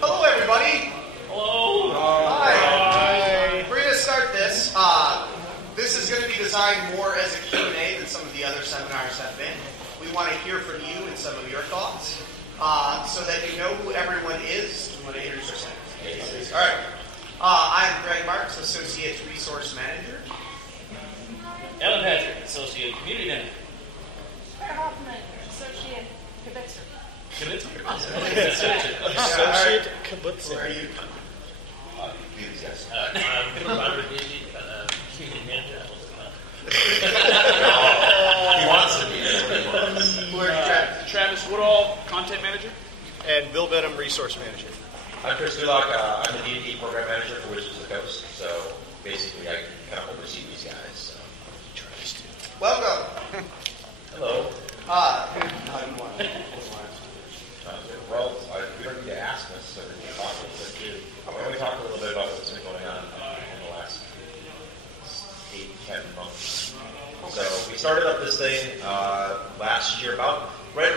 Hello, everybody. Hello. Hi. We're going to start this. This is going to be designed more as a Q&A than some of the other seminars have been. We want to hear from you and some of your thoughts. So that you know who everyone is. You want to introduce yourself? All right. I'm Greg Marks, Associate Resource Manager. Alan Patrick, Associate Community Manager. Claire Hoffman, Associate Kibitzer. Associate Kibitzer. Where are you? I'm Robert Gigi, Community Manager. He wants to be. Where are you, Travis? Travis Woodall, Content Manager. And Bill Benham, Resource Manager. I'm Chris Dulac. I'm the D&D Program Manager for Wizards of the Coast. So basically, I kind of oversee these guys. So. Welcome. Hello. How do you want to Well, we don't need to ask necessarily to talk, but why don't we talk a little bit about what's been going on in the last 8-10 months. So we started up this thing last year, about right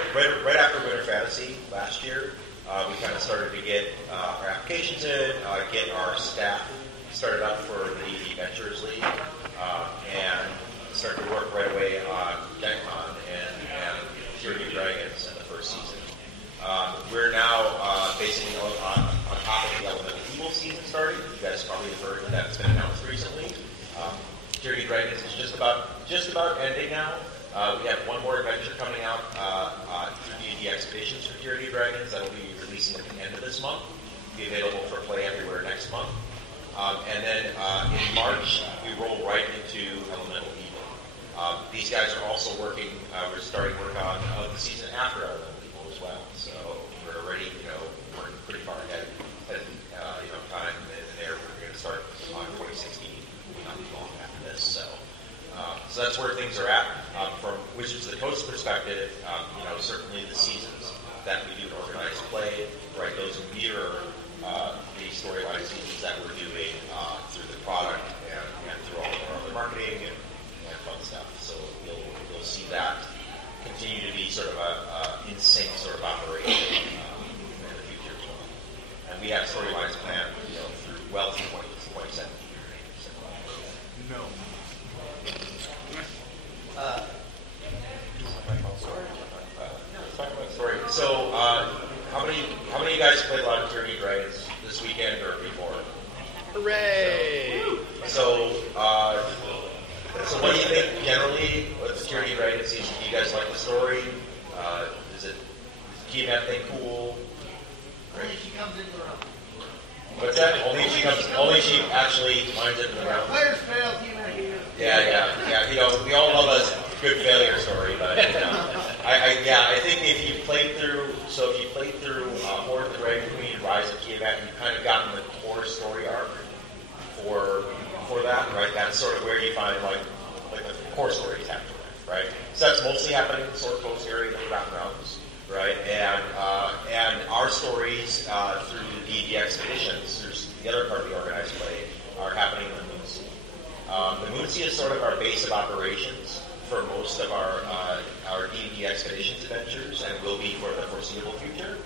after Winter Fantasy last year. We kind of started to get our applications in, get our staff started up for the D&D Ventures League, and started to work right away on DECCON and Tyranny of Dragons in the first season. We're now basically on top of the Elemental Evil season starting. You guys probably have heard that's been announced recently. Tyranny of Dragons is just about ending now. We have one more adventure coming out through D&D Expeditions for Tyranny of Dragons that will be releasing at the end of this month. Be available for play everywhere next month. And then in March, we roll right into Elemental Evil. These guys are also working, we're starting work on the season after Elemental Evil as well. So we're already, working pretty far ahead time in there. We're going to start on 2016, not too long after this. So that's where things are at. From Wizards of the Coast perspective, certainly the seasons that we do organized play, right, those mirror the storyline seasons that we're doing through the product and through all of our other marketing and fun stuff. So you'll see that continue to be sort of a in sync sort of operation in the future as well. And we have storylines planned, through 2017. So. No. Story. So, how many of you guys played a lot of Tyranny of Dragons this weekend or before? Hooray! So what do you think generally with the Tyranny of Dragons season? Do you guys like the story? Is the Tiamat thing cool? Only she comes into the room. What's that? Only she actually finds it in the round. Players fail, Tiamat here. Yeah. We all love a good failure story, but I think if you played through Horde of the Dragon Queen and Rise of Tiamat, you've kind of gotten the core story arc for that, right? That's sort of where you find like the core story is happening, right? So that's mostly happening in the Sword Coast area, the Forgotten Realms, right? And our stories through the D&D Expeditions, there's the other part of the organized play, are happening in the Moonsea. The Moonsea is sort of our base of operations for most of our D&D Expeditions adventures, and will be for the foreseeable future.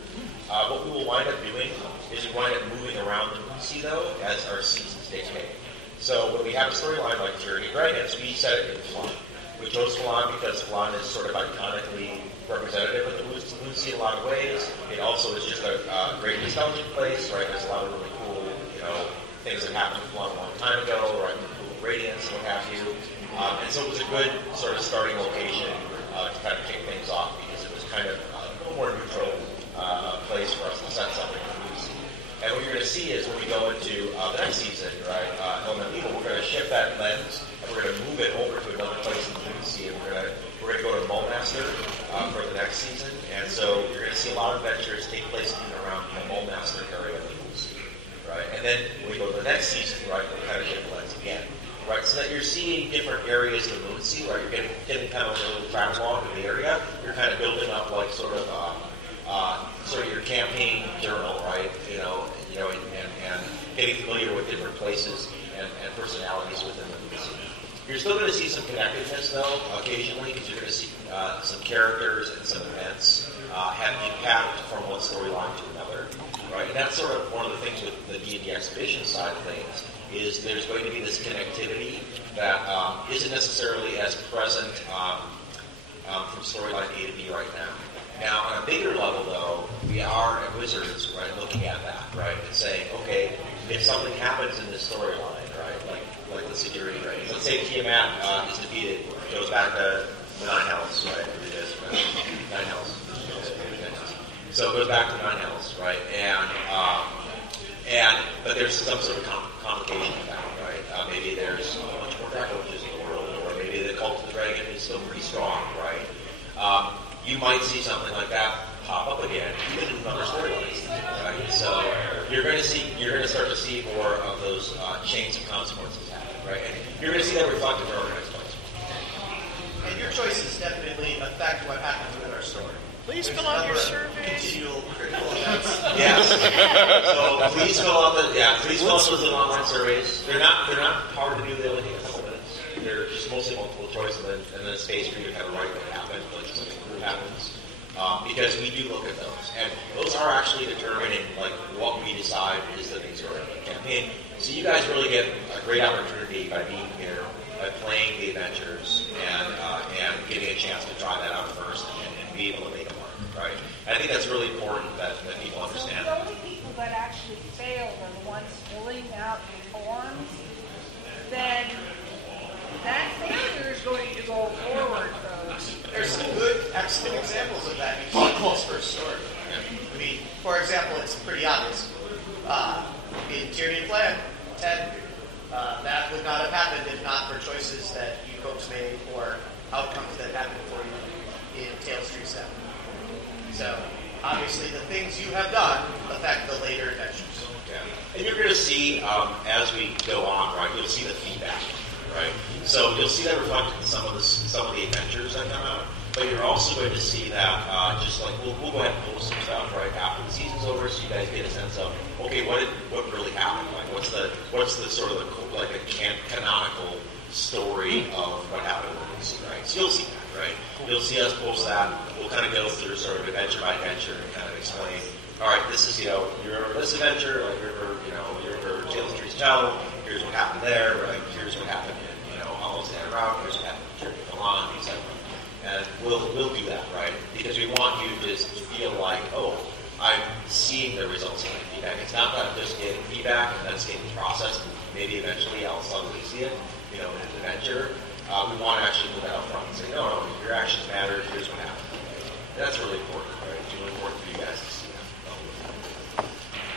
What we will wind up doing is we wind up moving around the Moonsea, though, as our seasons dictate. So when we have a storyline like Tyranny of Dragons, we set it in Flan. We chose Flan because Flan is sort of iconically representative of the Moonsea in a lot of ways. It also is just a great nostalgic place, right? There's a lot of really cool, things that happened in Flan a long time ago, right? The cool radiance and what have you. And so it was a good sort of starting location to kind of kick things off, because it was kind of a little more neutral place for us to set something in the Moonsea. And what you're going to see is when we go into the next season, right, Elemental Evil, we're going to shift that lens and we're going to move it over to another place in the Moonsea, and we're going to go to Mulmaster for the next season. And so you're going to see a lot of adventures take place in and around the Mulmaster area of the Moonsea, right? And then when we go to the next season, right, we'll kind of shift the lens again. Right, so that you're seeing different areas of the Moonsea, right? You're getting kind of a little travel in the area. You're kind of building up like sort of your campaign journal, right? And getting familiar with different places and personalities within the Moonsea. You're still going to see some connectedness, though, occasionally, because you're going to see some characters and some events have impact from one storyline to another, right? And that's sort of one of the things with the D&D exhibition side of things, is there's going to be this connectivity that isn't necessarily as present from storyline A to B right now. Now, on a bigger level, though, we are at Wizards, right, looking at that, right, and saying, okay, if something happens in this storyline, right, like the security ratings, let's say Tiamat is defeated, goes back to 9 hells, right, it is, right? 9 hells. So it goes back to 9 hells, right, but there's some sort of complication with that, right? Maybe there's a bunch more cockroaches in the world, or maybe the cult of the dragon is still pretty strong, right? You might see something like that pop up again, even in other storylines, right? So you're going to start to see more of those chains of consequences happen, right? And you're going to see that reflected in organized plays. And your choices definitely affect what happens with our story. Please fill out your surveys. Continual critical events. Yes. So please fill out those online surveys. They're not hard to do. They only take a couple minutes. They're just mostly multiple choice, and then a space for you to kind of write what happened, like something cool happens. Because we do look at those, and those are actually determining like what we decide is the main story of the campaign. So you guys really get a great opportunity by being here, by playing the adventures, and getting a chance to try that out first and be able to make a mark, right? And I think that's really important that people understand. So the only people that actually failed are the ones filling out the forms. Then that failure is going to go forward, folks. There's some good, excellent examples of that in Speica's first story. I mean, for example, it's pretty obvious. In Tyranny of Plan 10, that would not have happened if not for choices that you folks made or outcomes that happened for you in Tales 3-7. So, obviously, the things you have done affect the later adventures. Yeah. And you're going to see, as we go on, right, you'll see the feedback, right? So you'll see that reflected in some of the adventures that come out. But you're also going to see that, just like, we'll go ahead and post some stuff right after the season's over, so you guys get a sense of, okay, what really happened? Like, what's the sort of like a canonical story of what happened with this, right? So you'll see that, right? You'll see us post that. We'll kind of go through sort of adventure by adventure and kind of explain, all right, this is, you remember this adventure, like you remember Tales of Trees Tell, here's what happened there, right? Here's what happened in, almost that route, here's what happened in Journey of Milan, etc. And we'll do that, right? Because we want you to feel like, oh, I'm seeing the results of my feedback. It's not that I'm just getting feedback and that's getting processed, and maybe eventually I'll suddenly see it, in an adventure. We want to actually put that up front and say, no, your actions matter, here's what happened. And that's really important, right? It's really important for you guys to see that.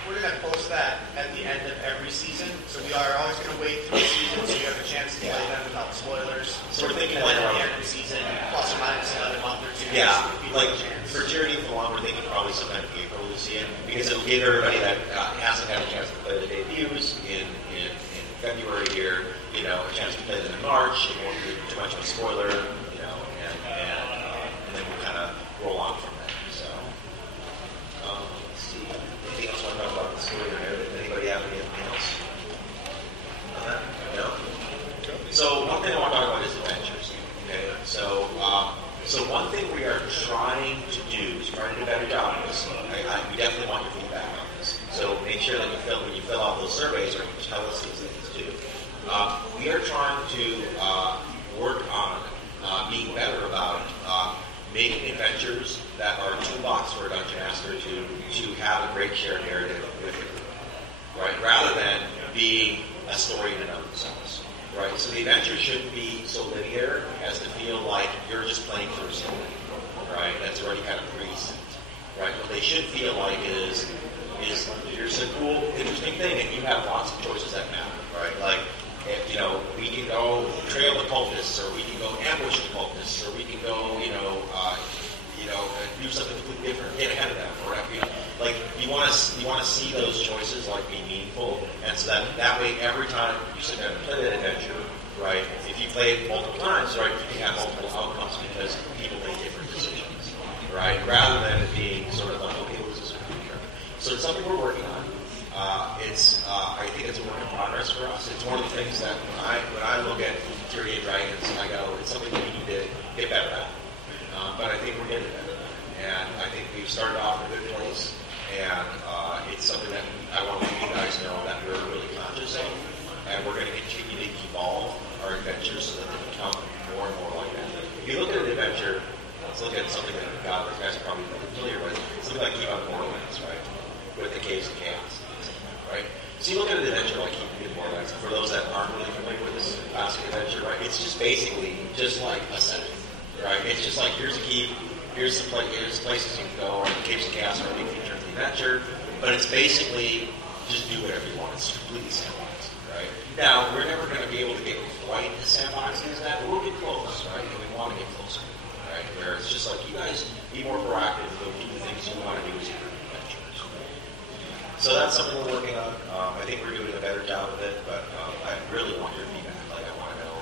We're going to post that at the end of every season, so we are always going to wait through the season so you have a chance to play them without spoilers. So we're thinking at like the end of the season, plus or minus another month or two. Yeah, so like for Tyranny of Milan, we're thinking probably sometime in April we'll see it, because it'll give everybody that hasn't had a chance to play the debuts in February here, a chance to play them in March. It won't be too much of a spoiler, and then we'll kind of roll on from there. So, let's see. Anything else you want to talk about the story or narrative? Anybody have anything else on that? No? So one thing I want to talk about is adventures. Okay, so one thing we are trying to do is trying to do a better job of this. We definitely want your feedback on this. So make sure that when you fill out those surveys, or you tell us these things too. We are trying to work on being better about making adventures that are a toolbox for a dungeon master to have a great shared narrative with the group, right? Rather than being a story in and of themselves, right? So the adventure shouldn't be so linear as to feel like you're just playing through a story, right? That's already kind of preset, right? What they should feel like is here's a cool, interesting thing, and you have lots of choices that matter, right? Like, we can go trail the cultists, or we can go ambush the cultists, or we can go, do something completely different, get ahead of them, or like you want to see those choices like be meaningful, and so that way every time you sit down and play that adventure, right? If you play it multiple times, right, you can have multiple outcomes because people make different decisions, right? Rather than it being sort of like, okay, what is this going to be? So it's something we're working on. I think it's a work in progress for us. It's one of the things that when I look at Tyranny of Dragons, I go, it's something that we need to get better at. But I think we're getting better at it. And I think place, and it's something that I want to let you guys know that we're really conscious of, and we're going to continue to evolve our adventures so that they become more and more like that. If you look at an adventure, let's look at something that you guys are probably familiar with, something like Keep on the Borderlands, right? With the Caves of Chaos, right? So you look at an adventure like Keep on the Borderlands, for those that aren't really familiar with this classic adventure, right? It's just basically just like a setting, right? It's just like, here's a keep, here's places you can go, or the Caves of Chaos are a big feature of the adventure, but it's basically just do whatever you want. It's completely sandboxed, right? Now, we're never going to be able to get quite as sandboxed as that, but we'll get close, right? And we want to get closer, right? Where it's just like, you guys be more proactive, go do the things you want to do as your adventures. So that's something we're working on. I think we're doing a better job of it, but I really want your feedback. Like, I want to know,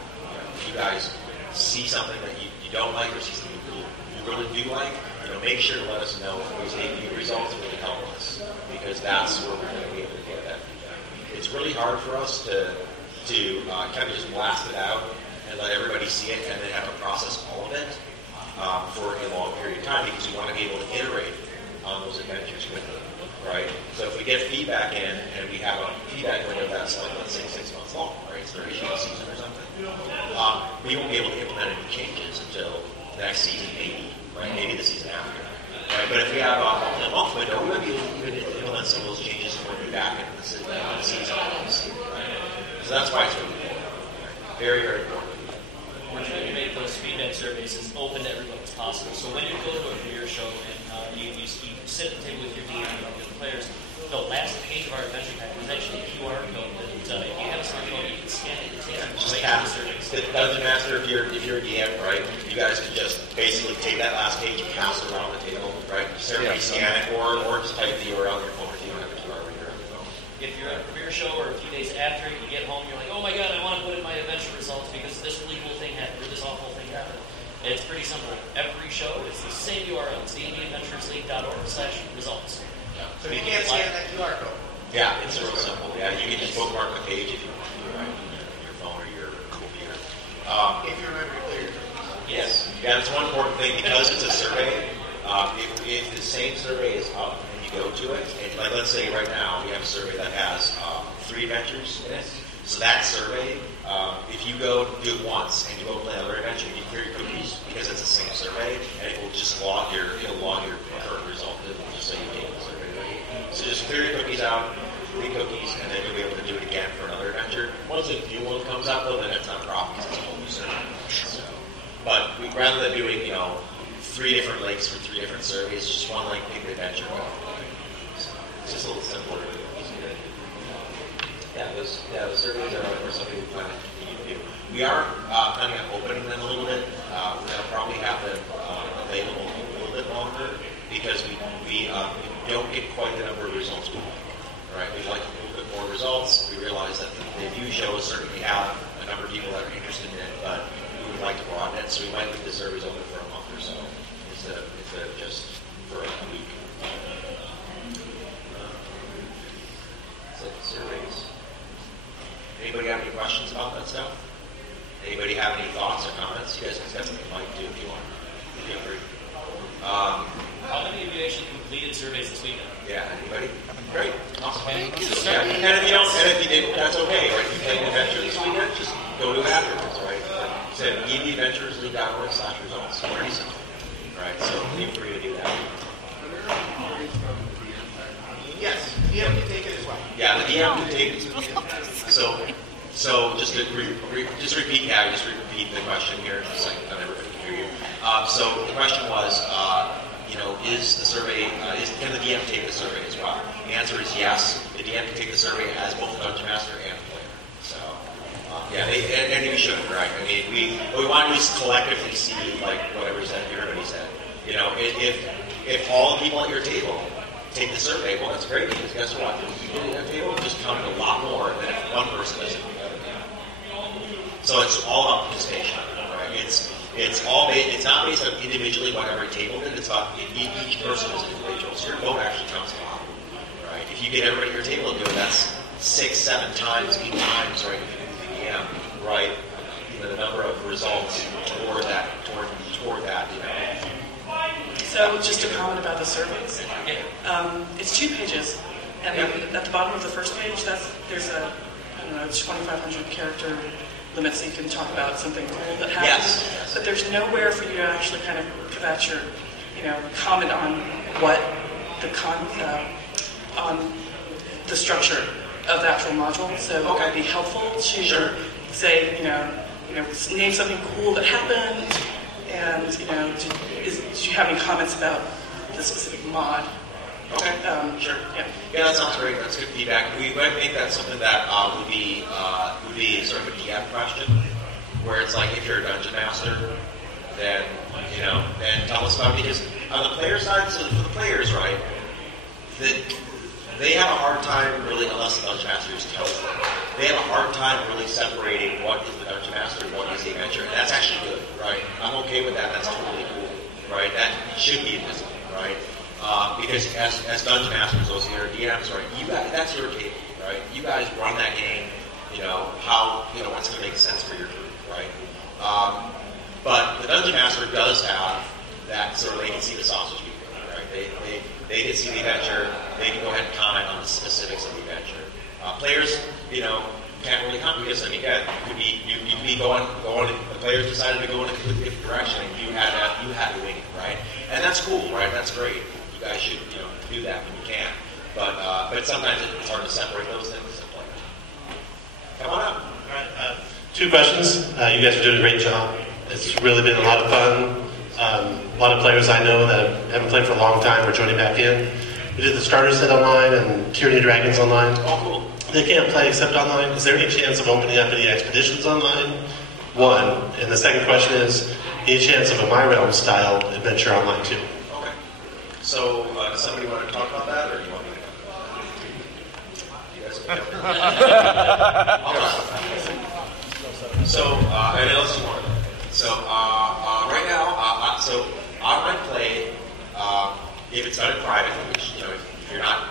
if you guys see something that you don't like, or see something you really do like, make sure to let us know. Those AV results really help us, because that's where we're going to be able to get that feedback. It's really hard for us to kind of just blast it out and let everybody see it, and then have to process all of it for a long period of time, because we want to be able to iterate on those adventures quickly, right? So if we get feedback in, and we have a feedback window that's like, let's say, 6 months long, right? It's 30 show season or something. We won't be able to implement any changes until the next season, maybe, right? Maybe the season after, right? But if we have a month window, we might be able to even implement some of those changes when we're back into the season, right? So that's why it's really important. Right? Very, very important. We're trying to make those feedback surveys as open to everyone as possible. So when you go to a career show and you sit at the table with your DM and other players, the last page of our adventure pack is actually a QR code that if you have a smartphone, you can scan it and take it Just right tap. to the surveys. It doesn't matter if you're a DM, right? You guys can just basically take that last page and pass it around the table, right? Just everybody scan it, or just type the URL on your phone if you don't have a QR reader on your phone. If you're at a career show or a few days after, you get home, you're like, oh my god, I want to put in my adventure results because this really cool thing happened, or this awful thing happened. It's pretty simple. Every show is the same URL. It's dndadventuresleague.org/results. So you can't scan that QR code. Yeah, it's real simple. Yeah, you can just bookmark the page if you want to, right? Your phone or your computer. If you remember to clear your Yes. Yeah, that's one important thing, because it's a survey. If the same survey is up and you go to it, and like let's say right now we have a survey that has 3 adventures in it. So that survey, if you go do it once and you go play another adventure, you can clear your cookies because it's the same survey, and it will just log your current result. It'll just say you gave the survey. So just clear your cookies out, leave cookies, and then you'll be able to do it again for another adventure. Once a new one comes out, though, then it's not a problem because it's a whole new survey. So, but rather than doing 3 different links for 3 different surveys, just one link, pick the adventure. So it's just a little simpler. Yeah, those surveys are something we plan to continue to do. We are planning on opening them a little bit. We're going to probably have them available a little bit longer because we don't get quite the number of results we like. Right? We'd like a little bit more results. We realize that the view shows certainly have a number of people that are interested in it, but we would like to broaden it, so we might leave the surveys open for a month or so instead of just for a week. So surveys. Anybody have any questions about that stuff? Anybody have any thoughts or comments? You guys can definitely mic too if you want. Feel free. How many of you actually completed surveys this weekend? Yeah, anybody? Great. Awesome. Okay. Yeah. And if you didn't, that's okay, right? If you played an adventure this weekend, just go to it afterwards, right? Said dndadventuresleague.org/results. Very simple. Right? So feel free to do that. Yes, DM can take it as well. Yeah, the DM can take it. So just to repeat the question here, just like not everybody can hear you. So the question was, is the survey, can the DM take the survey as well? The answer is yes. The DM can take the survey as both the Dungeon Master and the player. So, and you should, right? I mean, what we want to do is collectively see, like, whatever everybody said. If all the people at your table take the survey, well, that's great, because guess what? The people at your table just come in a lot more than if one person does it. So it's all about participation, right? It's not based on individually what every table did. It's about each person is an individual. So your vote actually counts a lot, right? If you get everybody at your table to do it, that's 6, 7 times, 8 times, right? If you do the DM, right? The number of results toward that. So just a comment about the surveys. It's 2 pages, and then at the bottom of the first page, there's a, I don't know, it's 2,500 character limit, so you can talk about something cool that happened. Yes. But there's nowhere for you to actually kind of give out your, comment on what on the structure of the actual module. So it would be helpful to say, name something cool that happened, and do you have any comments about the specific mod? Okay. Sure. Yeah, that sounds great. That's good feedback. We might make that something that would be sort of a DM question, where it's like, if you're a dungeon master, then then tell us about it. Because on the player side, so for the players, right, they have a hard time really, unless the dungeon master just tells them. They have a hard time really separating what is the dungeon master and what is the adventure, and that's actually good, right? I'm okay with that. That's totally cool, right? That should be invisible, right? Because as dungeon masters, those are your DMs, right? You guys, that's your table, right? You guys run that game. How what's going to make sense for your group, right? But the dungeon master does have that sort of, they can see the sausage meat, right? They can see the adventure. They can go ahead and comment on the specifics of the adventure. Players, can't really comment because again, you could be going. The players decided to go in a completely different direction, and you had to wing it, right? And that's cool, right? That's great. You guys should do that when you can. But sometimes it's hard to separate those things. Come on up. All right. 2 questions. You guys are doing a great job. It's really been a lot of fun. A lot of players I know that haven't played for a long time are joining back in. We did the starter set online and Tyranny of Dragons online. Oh, cool. They can't play except online. Is there any chance of opening up any expeditions online? 1. And the second question is, any chance of a My Realm style adventure online too? Okay. So, does somebody want to talk about that, or do you want me to? You guys okay? So, and else you want. So, right now, so online play, if it's done in private, which if you're not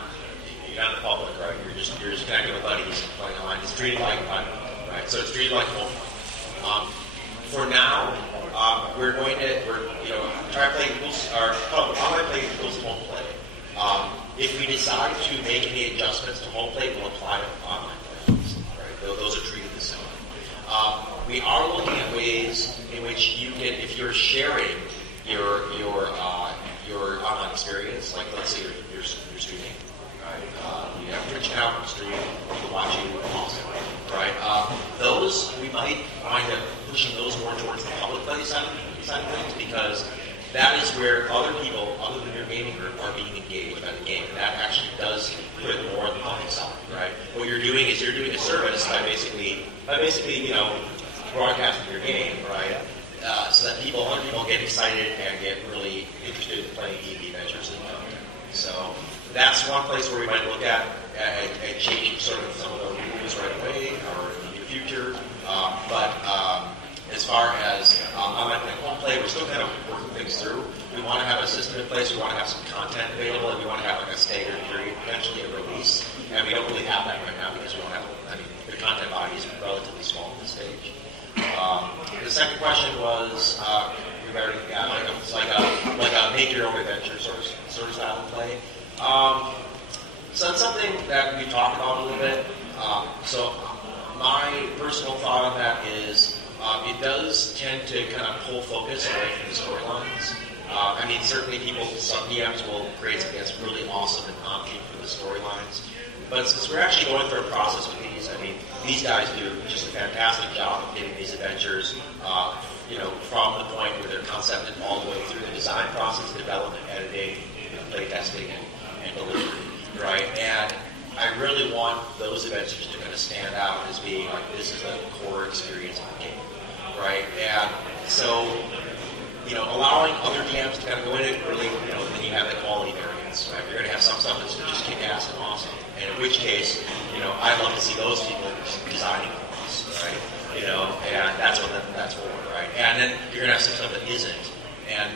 in the public, right? You're just connecting with buddies playing online. It's treated like fun, right? So it's treated like home. For now, we're try playing rules, or online play rules of home play. If we decide to make any adjustments to home play, we'll apply to online play. Right? Those are treated the same. We are looking at ways in which you can, if you're sharing your online experience, like let's say you're streaming, right? You have a Twitch account, stream, people watch you, awesome, right? Those, we might wind up pushing those more towards the public play side of things, because that is where other people, other than your gaming group, are being engaged by the game. And that actually does put it more on the public side, right? What you're doing is you're doing a service by basically broadcasting your game, right? So that other people get excited and get really interested in playing D&D adventures and content. So that's one place where we might look at changing sort of some of the rules right away or in the near future. But as far as online and home play, we're still kind of working things through. We want to have a system in place. We want to have some content available, and we want to have like a staggered period, potentially a release. And we don't really have that right now because we don't have. The content body is relatively small at this stage. The second question was regarding like a make your own adventure sort of style of play. So that's something that we talked about a little bit. So my personal thought on that is it does tend to kind of pull focus away from the storylines. Certainly some DMs will create something that's really awesome and on-theme for the storylines. But since we're actually going through a process with these, these guys do just a fantastic job of getting these adventures, from the point where they're concepted all the way through the design process, development, editing, play testing, and delivery, right? And I really want those adventures to kind of stand out as being like, this is the core experience of the game, right? And so, allowing other DMs to kind of go in it, really, then you have the quality variance, right? You're going to have some stuff that's just kick-ass and awesome. And in which case, I'd love to see those people designing for us, right? And that's what we're, right? And then you're going to have some stuff that isn't, and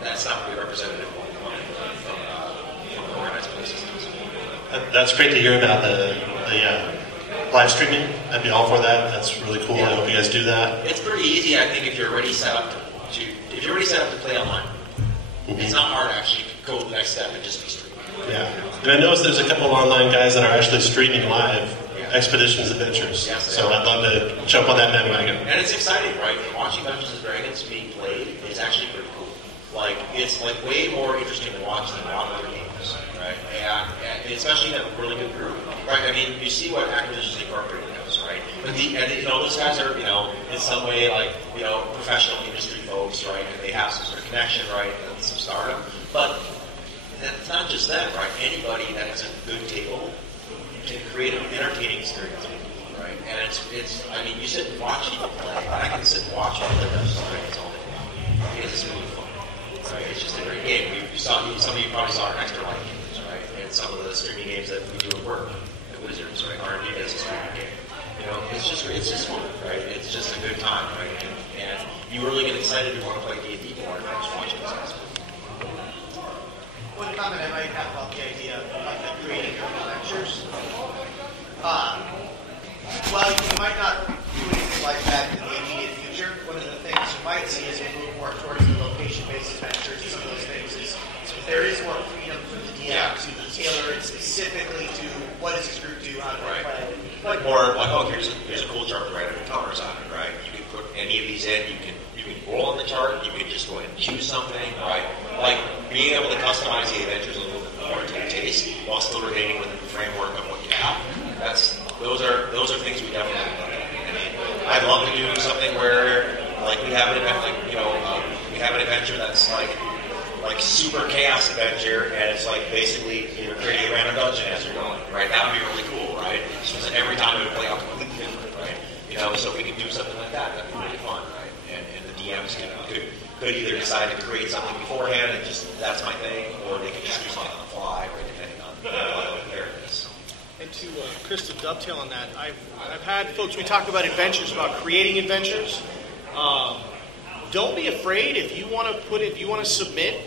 that's not really representative of what we want from organized play systems. That's great to hear about the live streaming. I'd be all for that. That's really cool. Yeah. I hope you guys do that. It's pretty easy, I think, if you're already set up to play online. It's not hard to actually go the next step and just be streaming. Yeah. And I noticed there's a couple of online guys that are actually streaming live Expeditions Adventures. Yes, so I'd love to jump on that bandwagon. And it's exciting, right? Watching Dungeons and Dragons being played is actually pretty cool. Like, it's like way more interesting to watch than a lot of other games, right? And especially in a really good group, right? I mean, you see what Acquisitions Incorporated does, right? But those guys are, in some way like, professional industry folks, right? And they have some sort of connection, right? And some stardom. But it's not just that, right? Anybody that has a good table can create an entertaining experience, right? And it's I mean, you sit and watch people play, and I can sit and watch people play Dungeons and Dragons all day. It's really fun, right? It's just a great game. Some of you probably saw our Extra Life games, right? And some of the streaming games that we do at work at Wizards, right? R&D does a streaming game. It's just fun, right? It's just a good time, right? And you really get excited to want to play D&D more and just watch these guys. One comment I might have about the idea of creating your own adventures. Well, you might not do anything like that in the immediate future. One of the things you might see as we move more towards the location-based adventures and some of those things is there is more freedom for the DM to tailor it specifically to what does this group do, how do they play. Like more like, here's a cool chart to write encounters on it, right? You can put any of these in, you can roll on the chart, you can just go ahead and choose something, right? Like being able to customize the adventures a little bit more to your taste while still remaining within the framework of what you have. Those are things we definitely look at. I mean, I'd love to do something where like we have an event we have an adventure that's like super chaos adventure, and it's like basically you're creating a random dungeon as you're going, right? That would be really cool, right? Just every time it would play out completely different, right? So if we could do something like that, that'd be really fun, right? And the DMs could either decide to create something beforehand and just that's my thing, or they could just do something on the fly, right? Depending on what their is. And to Chris, to dovetail on that, I've had folks, we talk about adventures, about creating adventures. Don't be afraid if you want to submit.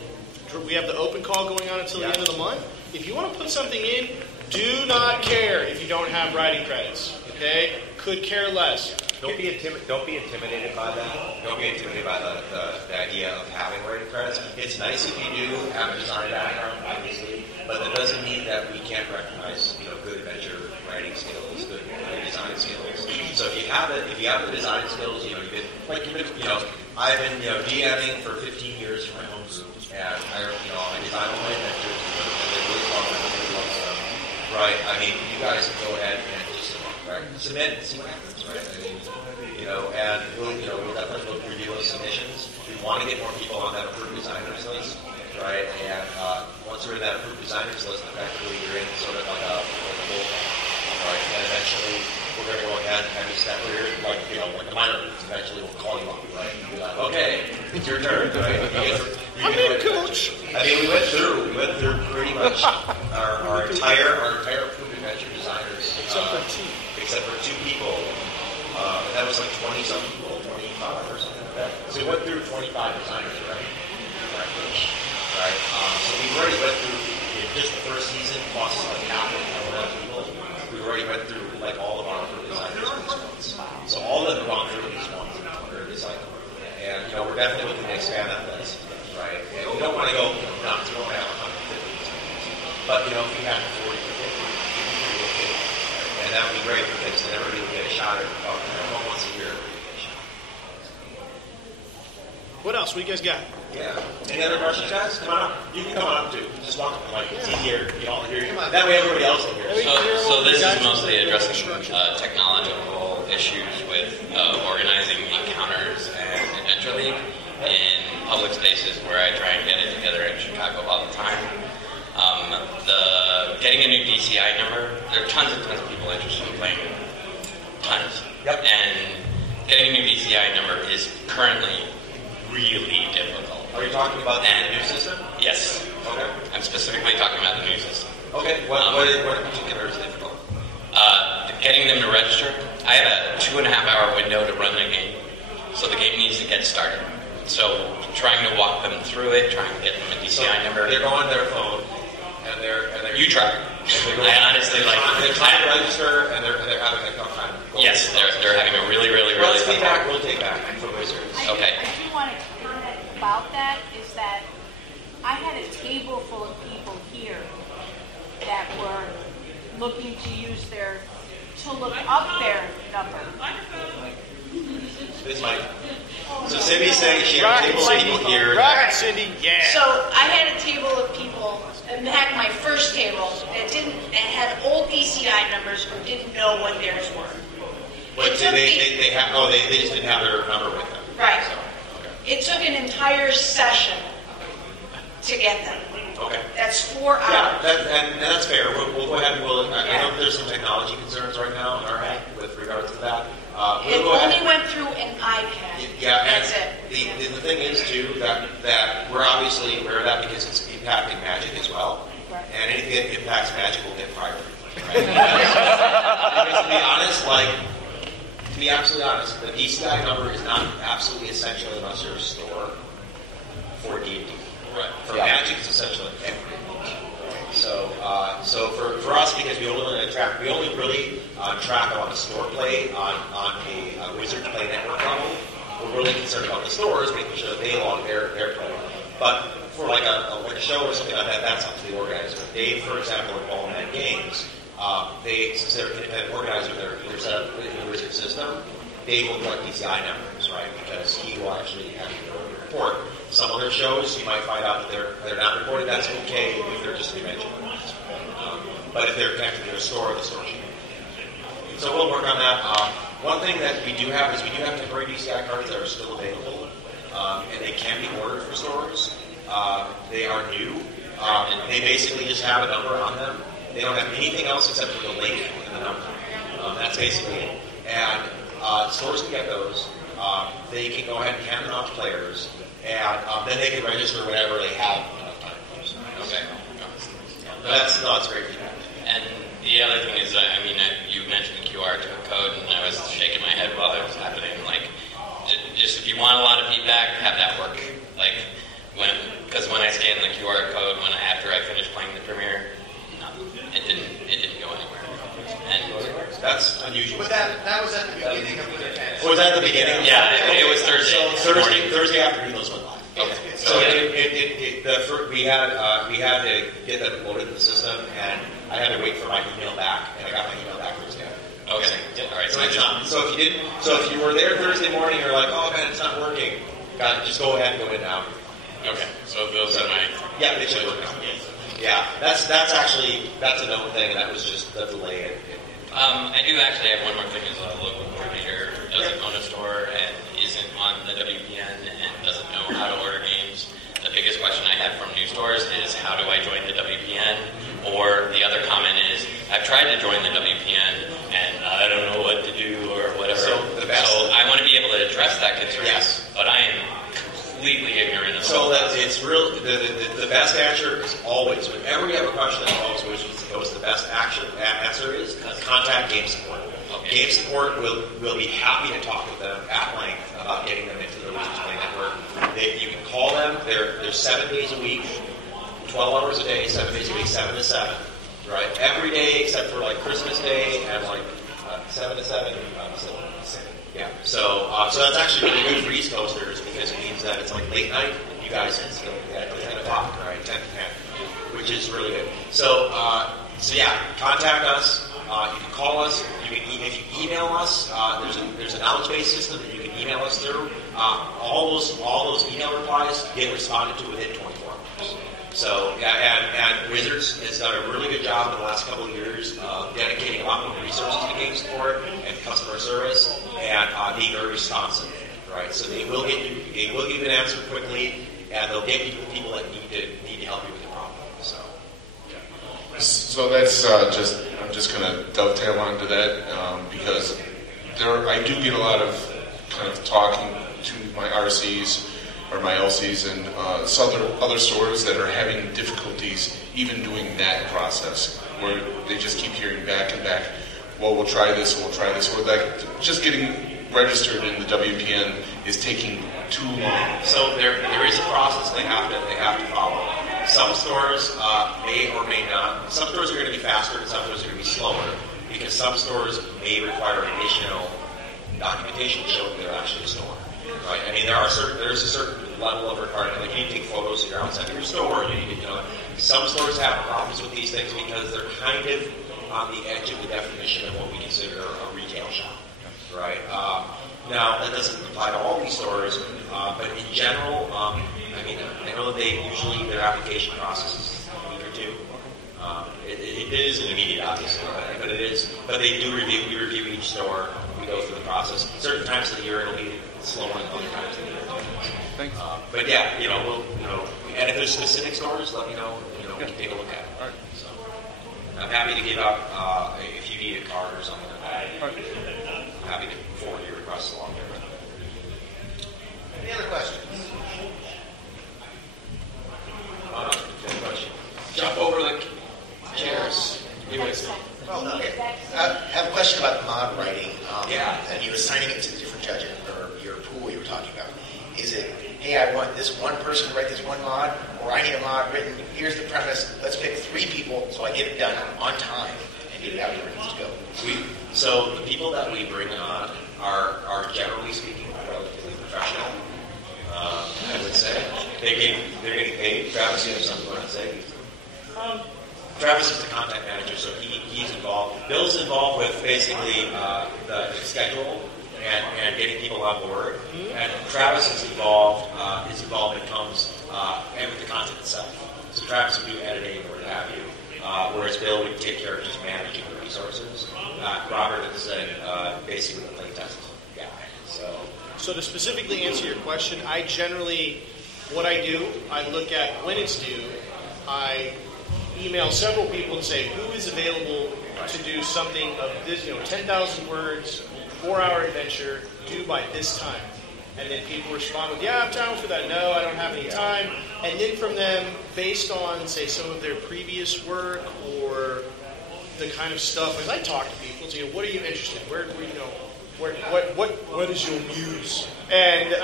We have the open call going on until the end of the month. If you want to put something in, do not care if you don't have writing credits. Okay? Could care less. Don't be intimidated by that. Don't be intimidated by the idea of having writing credits. It's nice if you do have a design background, obviously, but that doesn't mean that we can't recognize, good adventure writing skills, good design skills. So if you have the design skills, I've been DMing for 15 years for my home group, and I design all my adventures, and they're really fun, and I really love them. Right? I mean, you guys can go ahead and just submit and see what happens, right? I mean, and we'll definitely review those submissions. We want to get more people on that approved designers list, right? And once we're in that approved designers list, effectively you're in sort of like a full, right? And eventually we're going to go ahead and have you step here, like the minor leagues. Eventually we'll call you up, right? And be like, okay, it's your turn, right? I'm in, coach. I mean, we went through pretty much our entire approved adventure designers, except for two people. That was like 20-some people, 25 or something like that. So we went through 25 designers, right? So we already went through just the first season, plus like half of people. We already went through like all of our approved designers at least once. So all of them have gone through at least once under the cycle. And we're definitely looking to expand that list, right? And we don't want to go nuts. We don't want to have 150 designers. But if we had 40 or 50, it'd be pretty okay. And that would be great because then everybody would get a shot at once a year. What else? What do you guys got? Yeah. Any other questions, guys? Come on up. You can come on up too. Just walk. It's easier. You all hear you. That way everybody else can hear. So this is mostly addressing technological issues with organizing encounters and Adventure League in public spaces where I try and get it together in Chicago all the time. Getting a new DCI number, there are tons and tons of people interested in playing. Tons. Yep. And getting a new DCI number is currently really difficult. Are you talking about the new system? Yes. Okay. I'm specifically talking about the new system. Okay. What in particular is difficult? Getting them to register. I have a 2.5-hour window to run the game, so the game needs to get started. So trying to walk them through it, trying to get them a DCI number. They're on their phone, and they're you try. I honestly they're trying to register, and they're having a tough time. Yes, they're having a really Let's tough We'll take back from Wizards. Okay. I do want to comment about that is that I had a table full of people here that were looking to use to look up their number. This mic. So Cindy's saying she had a table of people here. Right, Cindy, yeah. So I had a table of people, and had my first table that had old DCI numbers who didn't know what theirs were. But they just didn't have their number with them. Right. So, okay. It took an entire session to get them. Okay. That's 4 hours. Yeah, and that's fair. We'll go ahead and I know there's some technology concerns right now, all right, with regards to that. It only went through an iPad. Yeah, that's and it. The thing is too that we're obviously aware of that because it's impacting Magic as well, Right. and anything that impacts Magic will get priority. Right? Because to be absolutely honest, the DCI number is not absolutely essential unless you're a store for D&D. Right. For Magic, it's essentially everything. So for us, because we only really track on a store play on a Wizards Play Network level, we're really concerned about the stores, making sure that they log their play. But for like a show or something like that, that's up to the organizer. Dave, for example, in Ball Mad Games, since they're an independent organizer, they're set up in the Wizard system, Dave will collect DCI numbers, right? Because he will actually have to report. Some other shows, you might find out that they're not reported. That's okay if they're just conventional. But if they're connected to a store, the store should. So we'll work on that. One thing that we do have is we do have temporary DCI cards that are still available, and they can be ordered for stores. They are new. They basically just have a number on them. They don't have anything else except for the link and the number. That's basically it. And stores can get those. They can go ahead and hand them out to players, and then they can register whenever they have enough time to use them. Okay. That's great feedback. And the other thing is, you mentioned the QR code, and I was shaking my head while it was happening. Like, just if you want a lot of feedback, have that work. Like, because when I scanned the QR code after I finished playing the premiere, it didn't go anywhere. And that's unusual. But that was at the beginning of the event. Was that at the beginning? Yeah, it was Thursday. Thursday afternoon those went live. Okay. So we had to get that loaded in the system, and I had to wait for my email back, and I got my email back Thursday. Okay. All right. So it's not. So if you were there Thursday morning, you're like, oh man, it's not working. Just go ahead and go in now. Okay. So those are my. Yeah, they should work now. Yeah, that's a known thing, and that was just the delay. I do actually have one more thing as a local coordinator who doesn't own a store and isn't on the WPN and doesn't know how to order games. The biggest question I have from new stores is, how do I join the WPN? Or the other comment is, I've tried to join the WPN and I don't know what to do or whatever. So I want to be able to address that concern. Yes. But I am completely ignorant of So it's real. The best answer is always, whenever you have a question that involves Wizards of the Coast, the best answer is contact game support. Okay. Game support will be happy to talk with them at length about getting them into the Wizards Play Network. You can call them. They're 7 days a week, 12 hours a day, 7 days a week, 7 to 7. Right? Every day except for like Christmas Day and like 7 to 7. Yeah. So that's actually really good for East Coasters because it means that it's like late night. You guys can still get at 10 o'clock, right? 10 to 10, which is really good. So yeah, contact us. You can call us. If you email us, there's a knowledge-based system that you can email us through. All those email replies get responded to within 24 hours. So yeah, and Wizards has done a really good job in the last couple of years of dedicating a lot more resources to game support and customer service and being very responsive. Right, so they will give you an answer quickly, and they'll get you the people that need to help you with the problem. So that's I'm just going to dovetail onto that because I do get a lot of kind of talking to my RCs or my LCs and other stores that are having difficulties even doing that process where they just keep hearing back and back, well, we'll try this, or like just getting registered in the WPN is taking too long. So there is a process they have to follow. Some stores may or may not. Some stores are going to be faster, and some stores are going to be slower because some stores may require additional documentation to show that they're actually a store. Right? I mean, there's a certain level of requirement. Like you need to take photos of your outside of your store. You need to, some stores have problems with these things because they're kind of on the edge of the definition of what we consider a retail shop, right? Now, that doesn't apply to all these stores, but in general, I know that they usually, their application process is a week or two. It is an immediate, obviously, but it is. But they do review. We review each store. We go through the process. Certain times of the year it'll be slower than other times of the year. Thanks. But yeah, we'll, and if there's specific stores, let me know. We can take a look at it. All right. So, I'm happy to give out if you need a card or something like that. All right. I'm happy to forward your requests along there. Any other questions? Good question. Jump over the chairs. Well done. Okay. I have a question about the mod writing. Yeah. And you're assigning it to the different judges, or your pool you were talking about. Is it, hey, I want this one person to write this one mod, or I need a mod written, here's the premise, let's pick 3 people so I get it done on time and get it out where it needs to go? So the people that we bring on are generally speaking relatively professional. I would say they're getting paid. Travis, you have something you want to say? Travis is the contact manager, so he's involved. Bill's involved with basically the schedule and getting people on board. And Travis is involved. His involvement comes and with the content itself. So Travis would do editing or what have you, whereas Bill would take care of just managing the resources. Robert is basically the playtest guy. So to specifically answer your question, I generally, what I do, I look at when it's due. I email several people and say, who is available to do something of this, 10,000 words, 4-hour adventure, due by this time. And then people respond with, yeah, I'm down for that. No, I don't have any time. And then from them, based on, say, some of their previous work or the kind of stuff, as I talk to people, so, what are you interested in? What is your muse? And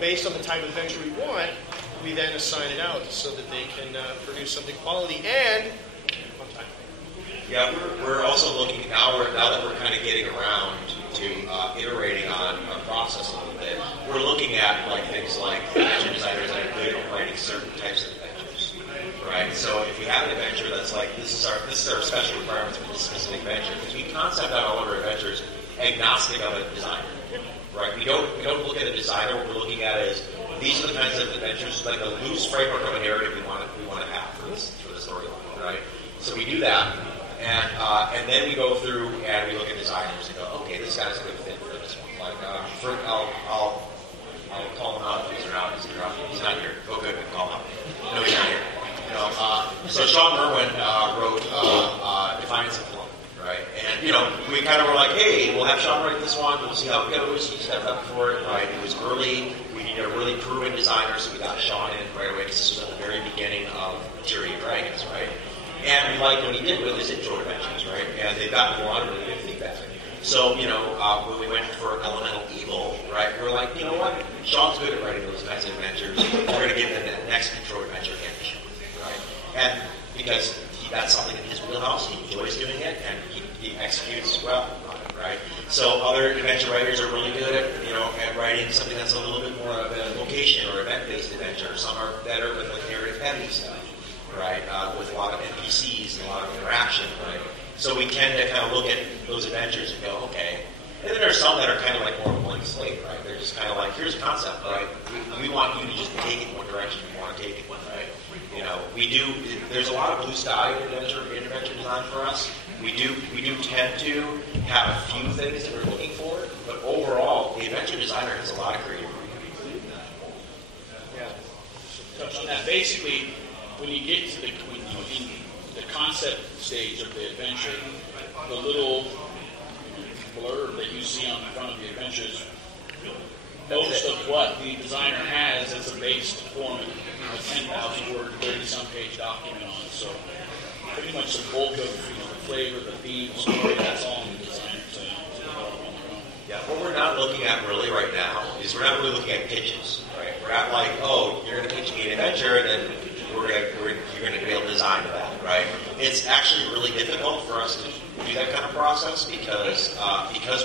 based on the type of adventure we want, we then assign it out so that they can produce something quality and on time. Yeah, we're also looking now that we're kind of getting around to iterating on our process a little bit. We're looking at things like adventure designers that are good at writing certain types of adventures, right? So if we have an adventure that's like this is our special requirements for this specific adventure, because we concept out all of our adventures agnostic of a designer, right? We don't look at a designer. What we're looking at is these are the kinds of adventures, like a loose framework of a narrative we want to have for the storyline, right? So we do that, and then we go through and we look at designers and go, okay, this guy's a good fit for this one. Like, I'll call him out if he's around. He's not here. Go good, call him out. No, he's not here. So Sean Merwin wrote Defiance of Flow. Right, and we kind of were like, hey, we'll have Sean write this one. We'll see how it goes. He stepped up for it. Right, it was early. We needed a really proven designer, so we got Sean in right away because this was at the very beginning of Tyrion Dragons, right? And we liked what he did with his intro adventures, right? And they've gotten a lot of really good feedback. So when we went for Elemental Evil, right, we were like, you know what? Sean's good at writing those kinds of adventures. We're going to give him the next intro adventure again to Sean, right? And because that's something in his wheelhouse, he enjoys doing it, and he executes well on it, right? So other adventure writers are really good at, at writing something that's a little bit more of a location or event-based adventure. Some are better with narrative-heavy stuff, right? With a lot of NPCs and a lot of interaction, right? So we tend to kind of look at those adventures and go, okay. And then there's some that are kind of like more blank slate, right? They're just kind of like, here's a concept, right? We want you to just take it in what direction you want to take it, right? There's a lot of blue sky in adventure design for us. We do tend to have a few things that we're looking for, but overall, the adventure designer has a lot of creativity. Yeah. Touch on that. Basically, when you get to in the concept stage of the adventure, the little blurb that you see on the front of the adventures, most of what the designer has as a base format, a 10,000 word, 30-some page document on. So pretty much the bulk of the flavor, the theme, the story, that's all in the designer to develop on their own. Yeah, what we're not looking at really right now is we're not really looking at pitches, right? We're not like, oh, you're going to pitch me an adventure, and then you're going to be able to design that, right? It's actually really difficult for us to do that kind of process because